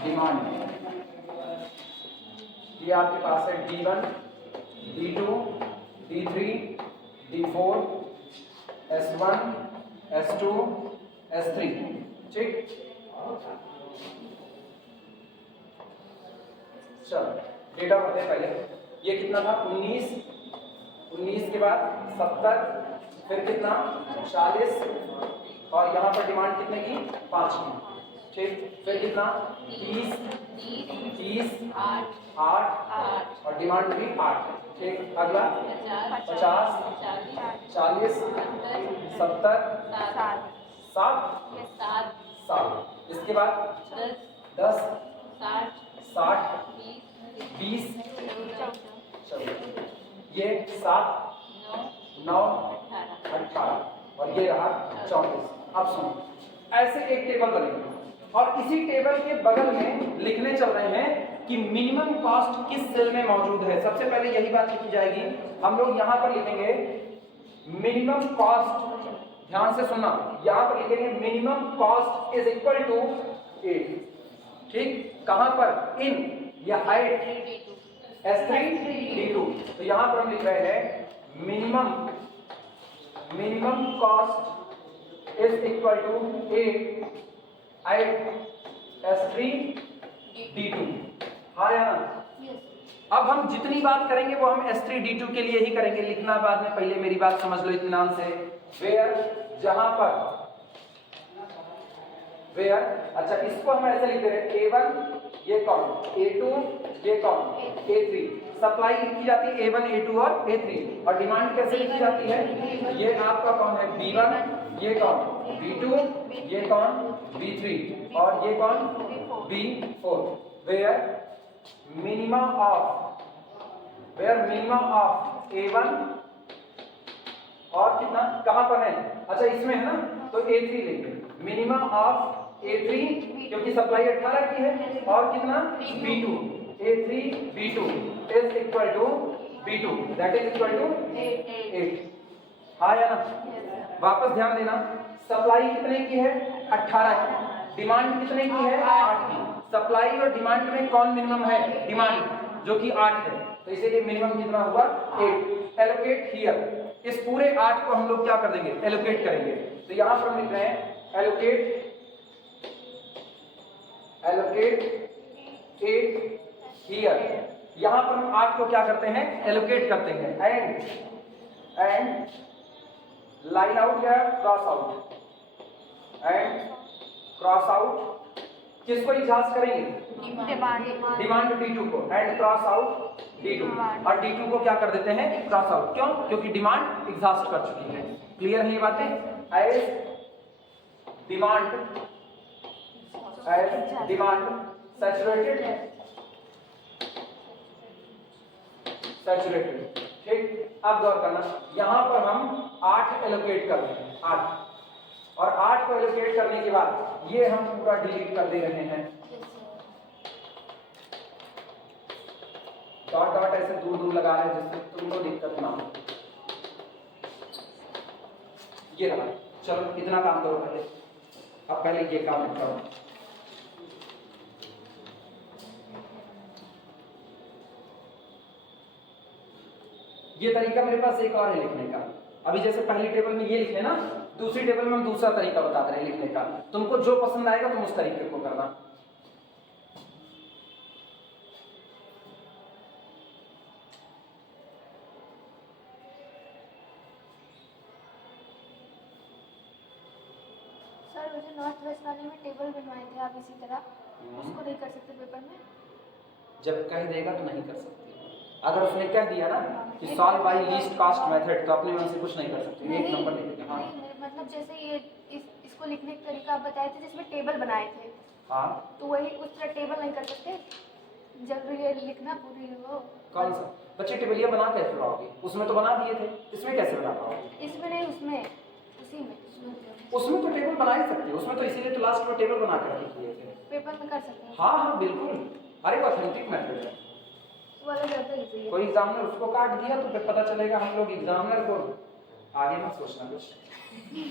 डिमांड, ये आपके पास है D1, D2, D3, D4, S1, S2, S3, ठीक। चलो डेटा पढ़ते हैं पहले। ये कितना था 19 के बाद 70, फिर कितना 40, और यहाँ पर डिमांड कितने की 5 की, ठीक। फिर कितना 30, 8 और डिमांड भी 8, ठीक। अगला 50, 40, 70, 7, इसके बाद 10, 60, 20, चलो ये 7, 9, 18 और ये रहा 34। अब सुनो, ऐसे एक टेबल बनेगा और इसी टेबल के बगल में लिखने चल रहे हैं कि मिनिमम कॉस्ट किस सेल में मौजूद है। सबसे पहले यही बात लिखी जाएगी। हम लोग यहाँ पर लिखेंगे मिनिमम कॉस्ट, ध्यान से सुनना, यहाँ पर लिखेंगे minimum cost is equal to 8, ठीक। कहां पर? इन या हाइट S3 D2। तो यहां पर हम लिख रहे हैं minimum cost is equal to 8 height S3 D2। हाँ या ना? अब हम जितनी बात करेंगे वो हम S3 D2 के लिए ही करेंगे, लिखना बाद में, पहले मेरी बात समझ लो इत्मीनान से। वेयर, जहां पर वेयर, अच्छा इसको हम ऐसे लिख रहे हैं A1 ये कौन, A2 ये कौन, A3। सप्लाई लिखी जाती है A1 A2 और A3, और डिमांड कैसे लिखी जाती है? ये आपका कौन है B1, ये कौन B2, ये कौन B3 और ये कौन B4। Where minimum of A1 और कितना कहां पर है? अच्छा इसमें है ना, तो A3 लेंगे। मिनिमम ऑफ A3 क्योंकि सप्लाई 18 की है, और कितना B2, A3 B2 is equal to B2, that is equal to 8। हाँ या ना? वापस ध्यान देना, सप्लाई कितने की है? 18 की। डिमांड कितने की है? 8 की। सप्लाई और डिमांड में कौन मिनिमम है? डिमांड, जो कि 8 है, तो इसीलिए मिनिमम कितना हुआ? 8। एलोकेट हियर, इस पूरे 8 को हम लोग क्या कर देंगे? एलोकेट करेंगे। तो यहां पर हम लिख रहे हैं एलोकेट 8 हियर। यहां पर हम 8 को क्या करते हैं? एलोकेट करते हैं। एंड लाइन आउट या cross out, and cross out किसको एग्जॉस्ट करेंगे? डिमांड D2 को, एंड क्रॉस आउट D2, और D2 को क्या कर देते हैं? Cross out. क्यों? क्योंकि डिमांड एग्जॉस्ट कर चुकी है। क्लियर है ये बातें? एज डिमांड सैचुरेटेड, ठीक। अब गौर करना, यहां पर हम 8 एलोकेट कर रहे हैं, 8, और 8 को एलोकेट करने के बाद ये हम पूरा डिलीट कर दे रहे हैं। डॉट डॉट ऐसे दूर दूर लगा रहे हैं जिससे तुमको दिक्कत ना हो। ये रहा, चलो इतना काम करो पहले। अब पहले ये काम करो। ये तरीका मेरे पास एक और है लिखने का। अभी जैसे पहली टेबल में ये लिखे ना, दूसरी टेबल में हम दूसरा तरीका बता रहे हैं लिखने का। तुमको जो पसंद आएगा तुम उस तरीके को करना। सर मुझे नॉर्थ वेस्ट वाले में टेबल बनवाए थे आप इसी तरह, उसको नहीं कर सकते पेपर में? जब कह देगा तो नहीं कर सकते। अगर उसने कह दिया ना कि solve by least cost method, तो अपने मन से कुछ नहीं कर सकते। एक नंबर ले लेंगे। हाँ मतलब जैसे ये इस इसको लिखने का तरीका आप बताए थे जिसमें टेबल बनाए थे, हाँ तो वही उस तरह टेबल नहीं कर सकते जब ये लिखना पूरी हो। कौन सा बच्चे टेबलिया बना कैसे पाओगे? उसमें तो बना दिए थे, इसमें कैसे बना पाओगे? इसमें नहीं, उसमें उसी में उसमें तो टेबल बना ही सकते हो, उसमें तो इसीलिए तो लास्ट में टेबल बना करके किए थे। पेपर में कर सकते हैं। हाँ हाँ बिल्कुल, अरे वो ऑथेंटिक मेथड है। वो अलग ज़्यादा इजी है। कोई एग्जामिनर उसको काट दिया तो फिर पता चलेगा हम लोग एग्जामिनर को आगे मत सोचना, कुछ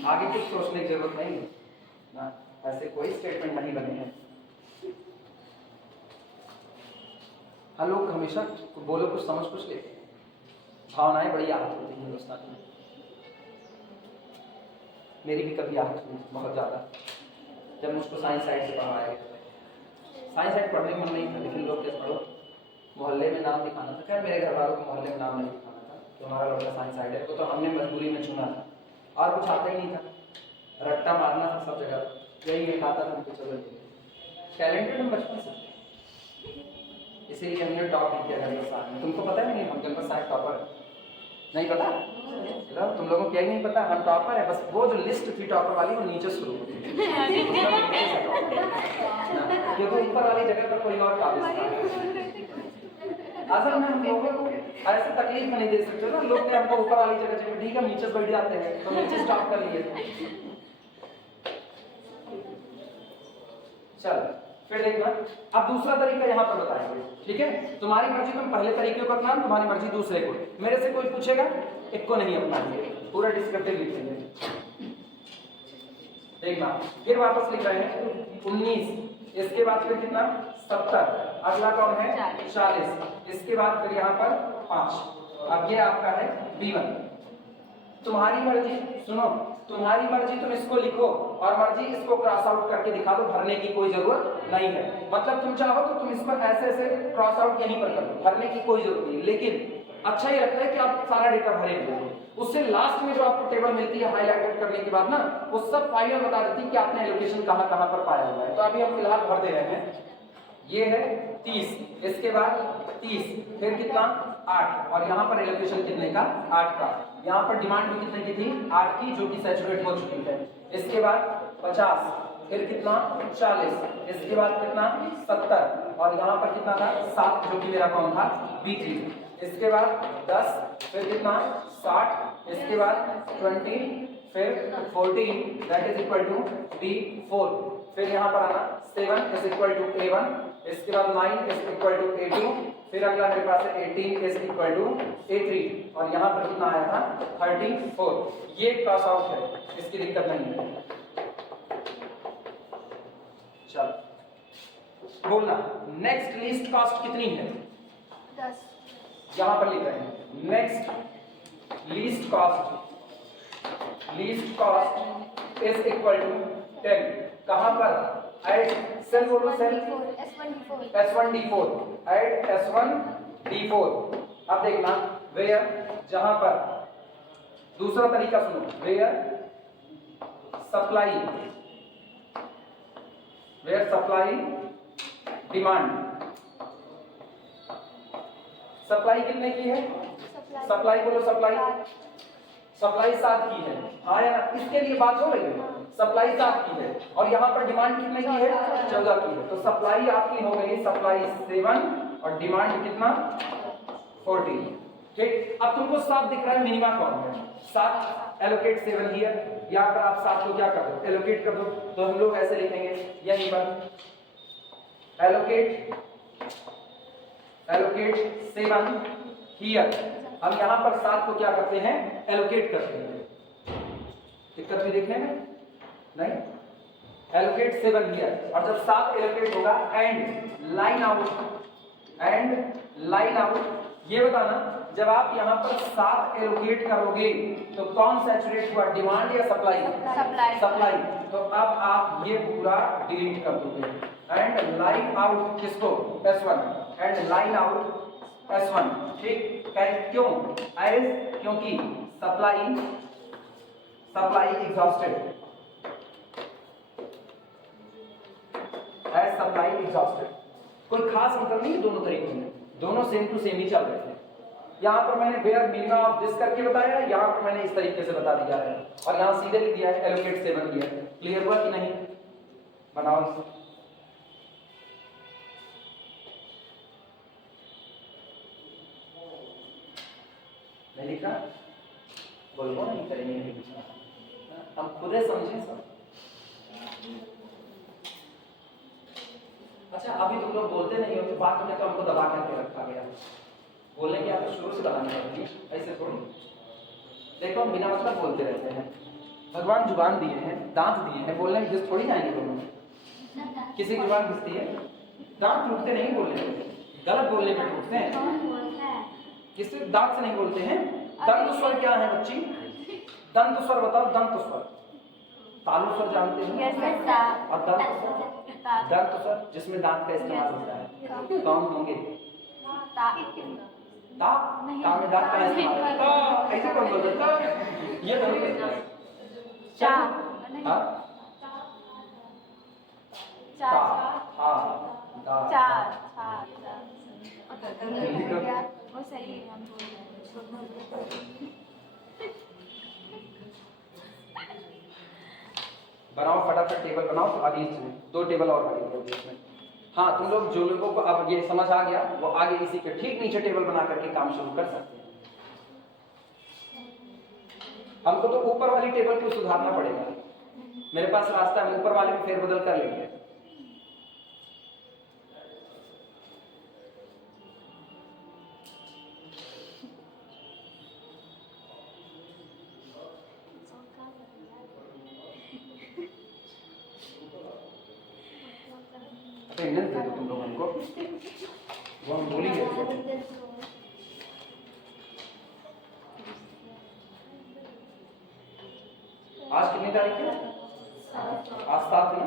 आगे कुछ सोचने की जरूरत नहीं है ना, ऐसे कोई स्टेटमेंट नहीं बने हैं। हम लोग हमेशा बोलो कुछ समझ कुछ लेते हैं, भावनाएं बड़ी आहत होती हैं हिंदुस्तान में। मेरी भी कभी आहत हुई बहुत ज़्यादा जब मुझको साइंस साइड से पढ़ाया गया। साइंस साइड पढ़ने का मन नहीं था, लेकिन लोग कैसे पढ़ो, मोहल्ले में नाम दिखाना था। खैर मेरे घर वालों को मोहल्ले में नाम नहीं दिखाना था कि हमारा लड़का साइंस साइड है, वो तो हमने मजबूरी में चुना था और कुछ आता ही नहीं था, रट्टा मारना था सब जगह, यही एक आता था हमको, चलो टैलेंटेड हम बचपन से, इसीलिए हमने टॉप किया जनपद साहब में। तुमको पता है नहीं हम जनपद साहब टॉपर नहीं पता? चलो तुम लोगों को क्या ही नहीं पता, हम टॉपर है, बस वो जो लिस्ट थी टॉपर वाली वो नीचे शुरू होती है क्योंकि ऊपर वाली जगह पर कोई और काबिज था। असल में हम लोगों को ऐसे तकलीफ नहीं दे सकते ना, लोग ने हमको ऊपर वाली जगह जगह ठीक है नीचे बैठ जाते हैं तो नीचे स्टॉप कर लिए। चल फिर देखना, अब दूसरा तरीका यहाँ पर बताएंगे, ठीक है? तुम्हारी मर्जी, तुम पहले तरीके को अपनाओ, तुम्हारी मर्जी दूसरे को। मेरे से कोई पूछेगा एक को नहीं अपनाएंगे, पूरा डिस्क्रिप्टिव लिखेंगे। देखना फिर वापस लिख रहे हैं 19, इसके बाद फिर कितना 70, अगला कौन है 40, इसके बाद फिर यहाँ पर 5। अब ये आपका है B1। तुम्हारी मर्जी, सुनो तुम्हारी मर्जी, तुम इसको लिखो और मर्जी इसको क्रॉस आउट करके दिखा दो, भरने की कोई जरूरत नहीं है। मतलब तुम चाहो तो तुम इसको ऐसे ऐसे क्रॉस आउट यहीं पर कर दो, भरने की कोई जरूरत नहीं। लेकिन अच्छा ये लगता है कि आप सारा डेटा भरे हुए, उससे लास्ट में जो आपको टेबल मिलती है हाईलाइटेड करने के बाद ना, वो सब फाइनल बता देती है कि आपने एलोकेशन कहाँ कहाँ पर पाया हुआ है। तो अभी हम फिलहाल भर दे रहे हैं, ये है 30, इसके बाद 30, फिर कितना 8, और यहाँ पर एलोकेशन कितने का 8 का। यहाँ पर डिमांड भी कितने की थी 8 की, जो कि सैचुरेट हो चुकी है। इसके बाद 50, फिर कितना 40, इसके बाद कितना 70, और यहाँ पर कितना था 7, जो कि मेरा कौन था B3। इसके बाद 10, फिर कितना 60, इसके बाद 20, फिर 14, that is equal to B4। फिर यहाँ पर आना 7 इज इक्वल टू A1, इसके बाद 9 इज इक्वल टू A2, फिर अगला मेरे पास है 18 इज इक्वल टू A3, और यहाँ पर कितना आया था 34। ये क्रॉस आउट है, इसकी दिक्कत नहीं है। चलो बोलना नेक्स्ट लीस्ट कॉस्ट कितनी है? 10। यहाँ पर लिख रहे हैं next least cost is equal to 10। कहाँ पर? एट सेल बोलो, सेल S1D4 एट S1D4। अब देखना वेयर, जहां पर दूसरा तरीका सुनो, वेयर सप्लाई डिमांड। सप्लाई कितने की है? सप्लाई बोलो, सप्लाई 7 की है, हाँ या ना? इसके लिए बात हो रही है, सप्लाई 7 की है और यहाँ पर डिमांड कितने की है 14 की है। तो सप्लाई आपकी हो गई सप्लाई 7 और डिमांड कितना 14। ठीक, अब तुमको 7 दिख रहा है, मिनिमा कौन है 7, एलोकेट 7 हियर। यहाँ पर आप 7 को क्या कर दो, एलोकेट कर दो। तो हम लोग ऐसे लिखेंगे यहीं पर एलोकेट 7 हियर। हम यहाँ पर 7 को क्या करते हैं, एलोकेट करते हैं। दिक्कत भी देखने में नहीं, एलोकेट 7 हियर। और जब 7 एलोकेट होगा एंड लाइन आउट, ये बताना जब आप यहाँ पर 7 एलोकेट करोगे तो कौन सैचुरेट हुआ, डिमांड या सप्लाई? सप्लाई। तो अब आप ये पूरा डिलीट कर दोगे एंड लाइन आउट किसको, S1, and line out S1। ठीक, क्यों? क्योंकि supply exhausted, as supply exhausted. कोई खास अंतर नहीं दोनों तरीकों में, दोनों सेम टू सेम ही चल रहे थे। यहाँ पर मैंने वेयर मिनिमम ऑफ दिस करके बताया, यहाँ पर मैंने इस तरीके से बता दिया है, और यहाँ सीधे लिख दिया है एलोकेट 7 दिया है। क्लियर हुआ कि नहीं? बनाओ इसे। नहीं लिखा? बोलो नहीं करेंगे, नहीं लिखा। हम खुदे समझे सब। अच्छा, अभी तुम लोग बोलते नहीं हो तो बात में तो हमको दबा करके रखा गया। बोलने की आपको शुरू से दबानी पड़ती है, ऐसे थोड़ी। देखो हम बिना मतलब बोलते रहते हैं। भगवान जुबान दिए हैं, दांत दिए हैं, बोलने में घिस थोड़ी जाएंगे दोनों। किसी की जुबान घिसती है? दांत टूटते नहीं बोलने में, गलत बोलने में टूटते हैं। किसी दांत से नहीं बोलते हैं। दंत स्वर क्या है बच्ची? दंत स्वर बताओ, दंत स्वर। तालु स्वर जानते हो? और दंत स्वर? दंत स्वर जिसमें दांत का इस्तेमाल होता है, कौन होंगे? ता में दांत का इस्तेमाल। ता ऐसे कौन बोलता है? ये तो नहीं। चा हाँ चा हाँ वो सही है, हम बोल रहे हैं। बनाओ फटाफट टेबल बनाओ, तो अगली चीज़ 2 टेबल और बनेंगे इसमें। हाँ, तुम लोग जो लोगों को अब ये समझ आ गया वो आगे इसी के ठीक नीचे टेबल बना करके काम शुरू कर सकते हैं। हमको तो ऊपर वाली टेबल को सुधारना पड़ेगा। मेरे पास रास्ता है, ऊपर वाले में फेरबदल कर लेंगे। अटेंडेंस दे दो तुम लोग हमको, वो हम बोलेंगे। आज कितनी तारीख है? आज 7 है ना?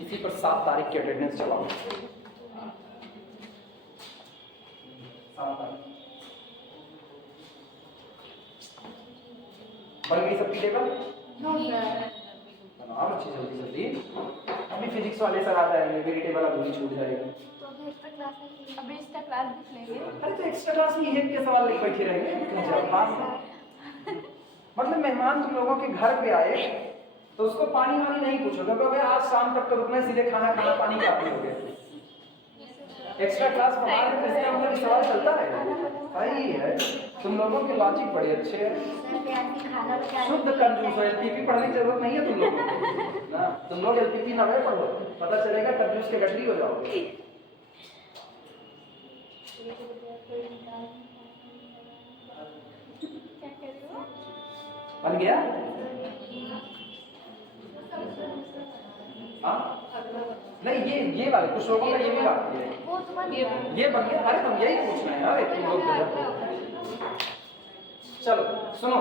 इसी पर 7 तारीख की अटेंडेंस चलाओ। 7 तारीख बन गई सबकी टेबल? बनाओ अच्छी जल्दी जल्दी। अभी फिजिक्स वाले सर आ जाएंगे, मेरी टेबल अभी छूट जाएगी। तो अभी एक्स्ट्रा क्लास है, अभी एक्स्ट्रा क्लास देख लेंगे। अरे तो एक्स्ट्रा क्लास में एक के सवाल लेके बैठे रहेंगे। मतलब मेहमान तुम लोगों के घर पे आए तो उसको पानी वानी नहीं पूछोगे, क्योंकि आज शाम तक तो रुकना, सीधे खाना खाना पानी का पियोगे। एक्स्ट्रा क्लास पढ़ा रहे तो इसका मतलब सवाल चलता रहेगा। सही है, तुम लोगों के लॉजिक बड़े अच्छे हैं। शुद्ध कंजूस है, एलपीपी पढ़ने की जरूरत नहीं है तुम लोगों को ना। तुम लोग एलपीपी नवे पढ़ो, पता चलेगा कंजूस के गठरी हो जाओगे। बन गया? हाँ नहीं, ये वाले कुछ लोगों का ये भी बात है, वो तो बन गया। ये बन गया। अरे तुम यही पूछना है यार, तुम लोग। चलो सुनो,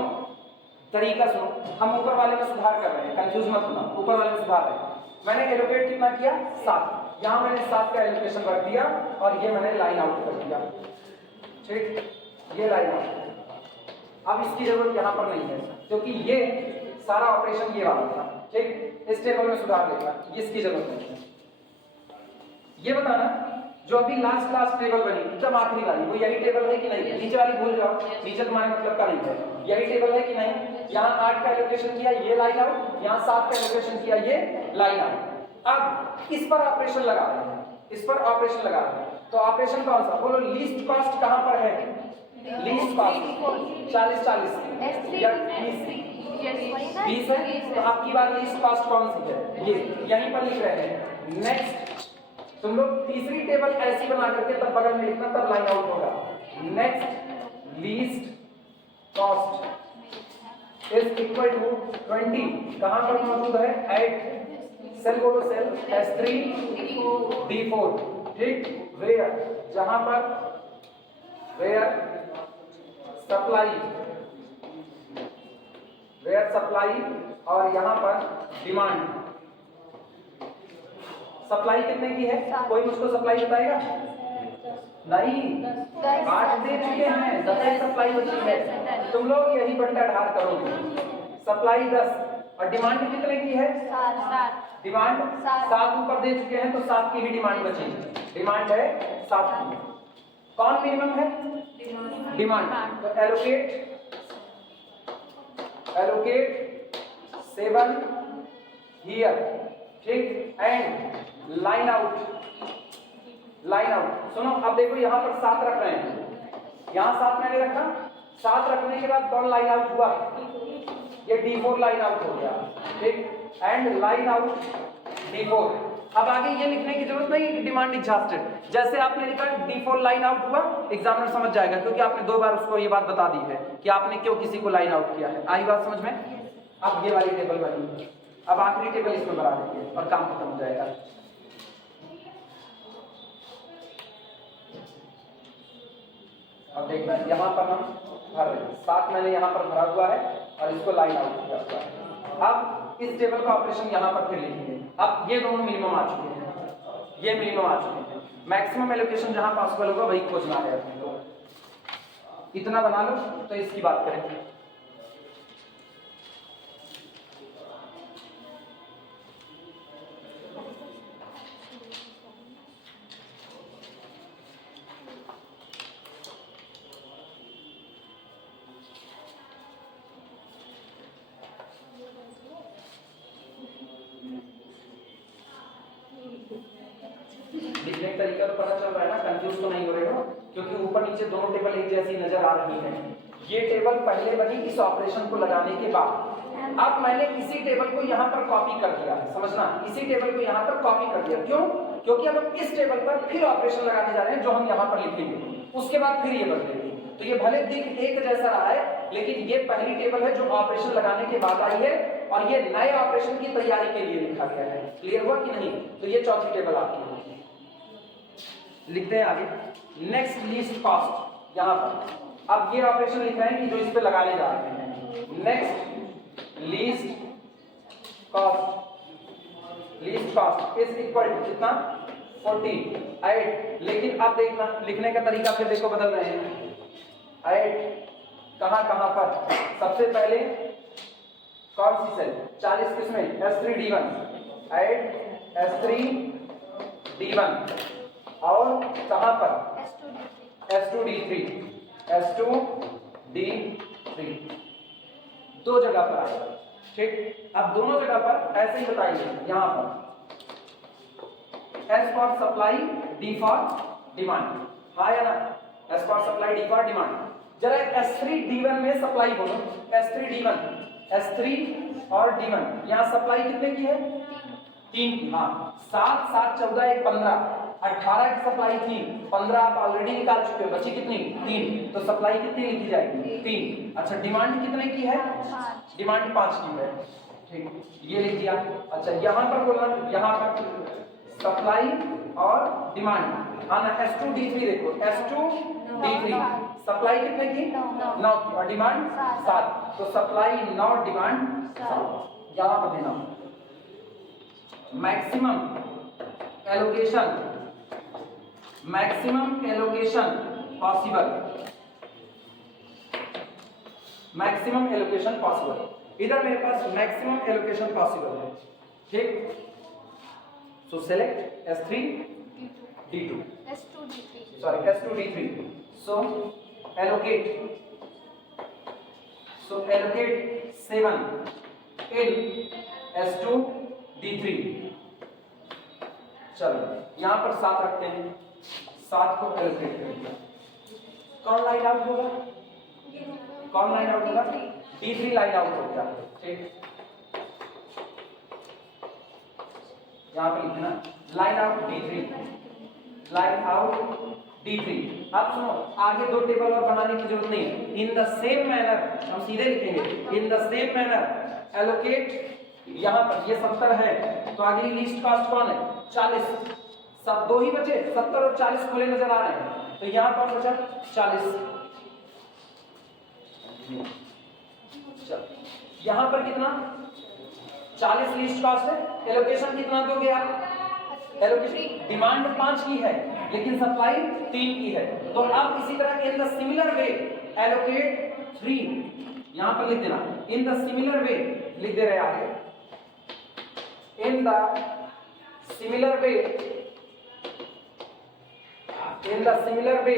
तरीका सुनो। हम ऊपर वाले में सुधार कर रहे हैं, कंफ्यूज मत होना। ऊपर वाले में सुधार रहे हैं। मैंने एलोकेट कितना किया? 7। यहाँ मैंने 7 का एलोकेशन रख दिया और ये मैंने लाइन आउट कर दिया। ठीक, ये लाइन आउट। अब इसकी जरूरत यहाँ पर नहीं है, क्योंकि ये सारा ऑपरेशन ये वाला था। ठीक, इस टेबल में सुधार देगा, इसकी जरूरत नहीं है। ये बताना जो अभी लास्ट क्लास टेबल बनी एकदम आखिरी वाली, वो यही टेबल है कि नहीं? नीचे वाली भूल जाओ, नीचे तुम्हारे मतलब का नहीं है। यही टेबल है कि नहीं? यहाँ 8 का एलोकेशन किया, ये लाइन आउट। यहाँ 7 का एलोकेशन किया, ये लाइन आउट। अब इस पर ऑपरेशन लगा रहे हैं, इस पर ऑपरेशन लगा रहे हैं। तो ऑपरेशन कौन सा? बोलो लीस्ट कॉस्ट कहाँ पर है? लीस्ट कॉस्ट 40 या 20 है। तो आपकी बार लीस्ट कॉस्ट कौन सी है? ये यहीं पर लिख रहे हैं। नेक्स्ट तुम लोग तीसरी टेबल ऐसी बना करके तब बगल में लिखना, तब लाइन आउट होगा। Next least cost is equal to 20। कहां पर मौजूद है? एट सेल, बोलो सेल S3 D4। ठीक, वेयर, जहां पर वेयर सप्लाई और यहां पर डिमांड। सप्लाई कितने की है? कोई मुझको सप्लाई बताएगा? नहीं, 8 दे चुके हैं, 10 सप्लाई बची है। तुम लोग यही बंटा ढार करोगे। सप्लाई 10 और डिमांड कितने की है? 7। डिमांड 7 ऊपर दे चुके हैं तो 7 की ही डिमांड बचेगी। डिमांड है 7 की। कौन मिनिमम है? डिमांड। तो एलोकेट 7 हियर, ठीक, एंड लाइन आउट। सुनो अब देखो यहाँ पर 7 रख रहे हैं, यहाँ 7 मैंने रखा, 7 रखने के बाद कौन लाइन आउट हुआ? ये D4 लाइन आउट हो गया, ठीक, एंड लाइन आउट D4। अब आगे ये लिखने की जरूरत नहीं कि डिमांड एग्जॉस्टेड, जैसे आपने लिखा D4 लाइन आउट हुआ, एग्जामिनर समझ जाएगा क्योंकि आपने 2 बार उसको ये बात बता दी है कि आपने क्यों किसी को लाइन आउट किया है। आई बात समझ में? अब ये वाली टेबल बनी, अब आखिरी टेबल इसमें बना देंगे और काम खत्म हो जाएगा। अब देखना यहाँ पर हम भर रहे हैं, 7 मैंने यहाँ पर भरा हुआ है और इसको लाइन आउट किया हुआ है। अब इस टेबल का ऑपरेशन यहाँ पर फिर लिखेंगे। अब ये दोनों मिनिमम आ चुके हैं, ये मिनिमम आ चुके हैं, मैक्सिमम एलोकेशन जहाँ पॉसिबल होगा वही खोजना है अपने को। इतना बना लो तो इसकी बात करेंगे। लिखने का तरीका तो पता चल रहा है ना, कंफ्यूज तो नहीं हो रहे हो, क्योंकि ऊपर नीचे दोनों टेबल एक जैसी नजर आ रही है। ये टेबल पहले बनी इस ऑपरेशन को लगाने के बाद, अब मैंने इसी टेबल को यहाँ पर कॉपी कर दिया है, समझना, इसी टेबल को यहाँ पर कॉपी कर दिया। क्यों? क्योंकि अब हम इस टेबल पर फिर ऑपरेशन लगाने जा रहे हैं जो हम यहाँ पर लिखेंगे, उसके बाद फिर ये बदलेंगे। तो ये भले दिख एक जैसा रहा है, लेकिन ये पहली टेबल है जो ऑपरेशन लगाने के बाद आई है और ये नए ऑपरेशन की तैयारी के लिए लिखा गया है। क्लियर हुआ कि नहीं? तो ये चौथी टेबल आपकी होगी। लिखते हैं आगे, नेक्स्ट लीस्ट कॉस्ट। यहाँ पर अब ये ऑपरेशन लिख रहे हैं कि जो इस पे लगाने जा रहे हैं, next least cost is equal to कितना? 48। लेकिन अब देखना लिखने का तरीका फिर देखो बदल रहे हैं। 8 कहां पर? सबसे पहले कौन सी सेल? 40 किसमें? S3D1, 8 S3D1 और कहां पर? S2D3 दो जगह पर आएगा, ठीक। अब दोनों जगह पर ऐसे ही बताइए, यहां पर S for supply, D for demand, हाँ या ना? S for supply, D for demand. जरा S3D1 में सप्लाई बोलो, S3 और D1, यहाँ सप्लाई कितने की है? 3 की। हाँ, 7 7 14 1 15, 18 की सप्लाई थी, 15 आप ऑलरेडी निकाल चुके हो, बची कितनी? 3। तो सप्लाई कितनी लिखी जाएगी? 3। अच्छा, डिमांड कितने की है? डिमांड 5 की है, ठीक, ये लिख दिया। अच्छा, यहाँ पर बोलना, यहाँ पर सप्लाई और डिमांड, हाँ ना, S2D3 देखो, S2D3 सप्लाई कितने की? 9 की और डिमांड 7। तो सप्लाई 9, डिमांड 7। यहाँ पर देना मैक्सिमम एलोकेशन पॉसिबल, इधर मेरे पास मैक्सिमम एलोकेशन पॉसिबल है, ठीक। सो select S3D2, S2D3। So allocate 7 in S2D3। चलो यहाँ पर 7 रखते हैं, 7 को एलोकेट करेंगे। कौन लाइन आउट होगा? D3 लाइन आउट हो गया, ठीक। यहाँ पर लिखना लाइन आउट D3। अब सुनो, आगे 2 टेबल और बनाने की जरूरत नहीं है। इन द सेम मैनर हम सीधे लिखेंगे, in the same manner allocate, यहाँ पर ये 70 है तो आगे लिस्ट कॉस्ट कौन है? 40। सब 2 ही बचे, 70 और 40 खुले नजर आ रहे हैं, तो यहाँ पर बचा 40। यहाँ पर कितना? 40 लिस्ट कॉस्ट है, एलोकेशन कितना दोगे आप? एलोकेशन डिमांड 5 की है लेकिन सप्लाई 3 की है, तो अब इसी तरह in the similar way allocate 3 यहां पर लिख देना इन द सिमिलर वे, लिख दे रहे आगे, in the similar way, in the similar way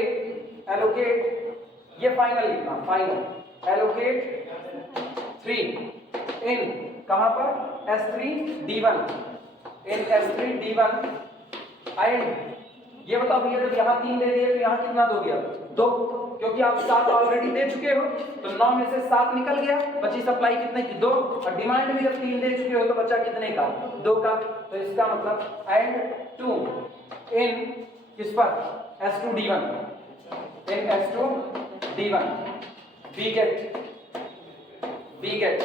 allocate, ये फाइनल लिखना, फाइनल एलोकेट 3 इन कहां पर S3D1, इन S3D1 एंड ये बताओ भैया जब यहाँ 3 दे दिए तो यहाँ कितना दोगे अब 2, क्योंकि आप 7 ऑलरेडी दे चुके हो तो 9 में से 7 निकल गया, बची सप्लाई कितने की 2, और डिमांड भी जब 3 दे चुके हो तो बचा कितने का 2 का, तो इसका मतलब एंड 2 इन किस पर S2D1, in S2D1 we get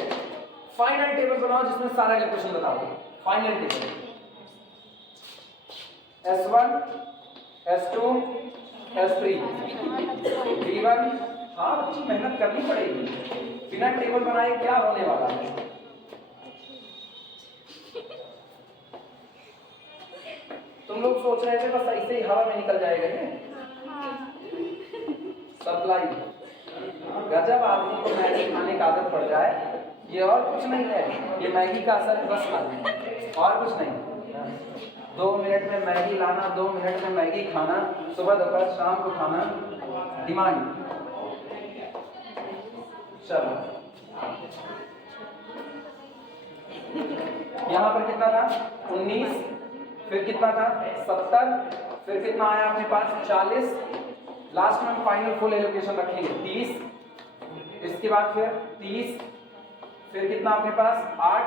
final table बनाओ जिसमें सारा इक्वेशन बता दो, final table S1 S2 S3 D1, हाँ बच्ची मेहनत करनी पड़ेगी, बिना टेबल बनाए क्या होने वाला है। तुम लोग सोच रहे थे बस ऐसे ही हवा में निकल जाएगा ये सप्लाई, गजब आदमी को मैगी खाने की आदत पड़ जाए, ये और कुछ नहीं है, ये मैगी का असर बस खाना और कुछ नहीं। 2 मिनट में मैगी लाना, 2 मिनट में मैगी खाना, सुबह दोपहर शाम को खाना, डिमांड। चलो यहाँ पर कितना था 19, फिर कितना था 70, फिर कितना आया अपने पास 40, लास्ट में हम फाइनल फुल एलोकेशन रखेंगे 30, इसके बाद फिर 30, फिर कितना अपने पास 8,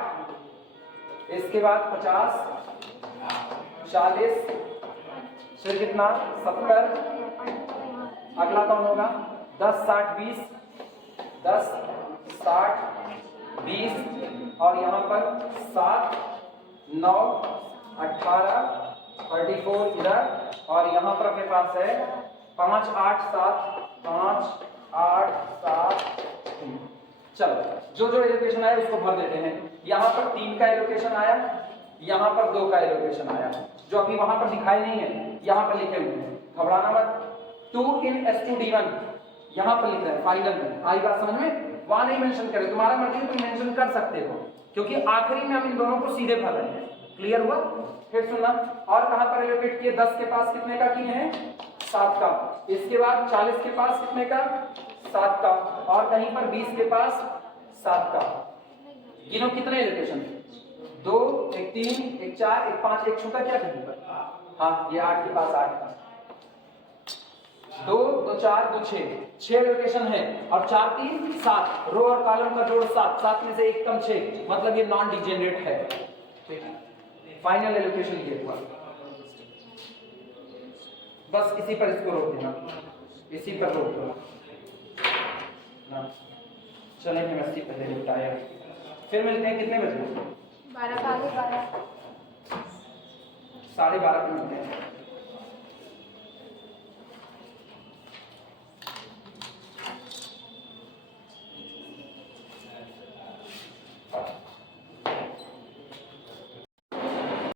इसके बाद 50, 40, फिर कितना 70, अगला कौन होगा 10 60 20, 10 60 20 और यहाँ पर 7 9 18 34 इधर, और यहाँ पर अपने पास है 5 8 7 5 8 7 3। चलो जो एलोकेशन आया उसको भर देते हैं। यहाँ पर 3 का एलोकेशन आया, यहाँ पर 2 का एलोकेशन आया, जो अभी वहां पर दिखाई नहीं है यहाँ पर लिखे हुए हैं, घबराना मत। 2 इन S2D1 यहाँ पर लिख रहे हैं फाइनल में, आई बात समझ में, वहां नहीं मेंशन करे, तुम्हारा मर्जी तुम मेंशन कर सकते हो क्योंकि आखिरी में हम इन दोनों को सीधे भर रहे हैं। क्लियर हुआ? फिर सुनना, और कहां पर एलोकेट किए, 10 के पास कितने का किए हैं 7 का, इसके बाद 40 के पास कितने का 7 का, और कहीं पर 20 के पास 7 का। गिनो कितने एलोकेशन, 2 1 3 1 4 1 5 1 छूटा क्या कहीं पर, हाँ ये 8 के पास 8 का, 2 2 4 2 6 एलोकेशन है, और 4 3 7, रो और कॉलम का जोड़ 7, 7 में से 1 कम 6, मतलब ये नॉन डिजेनरेट है। ठीक है, फाइनल एलोकेशन ये हुआ, बस इसी पर इसको रोक देना, इसी पर रोक दो ना। चलें हम इसी पहले निपटाया, फिर मिलते हैं कितने बजे, 12 12:30 पे मिलते हैं।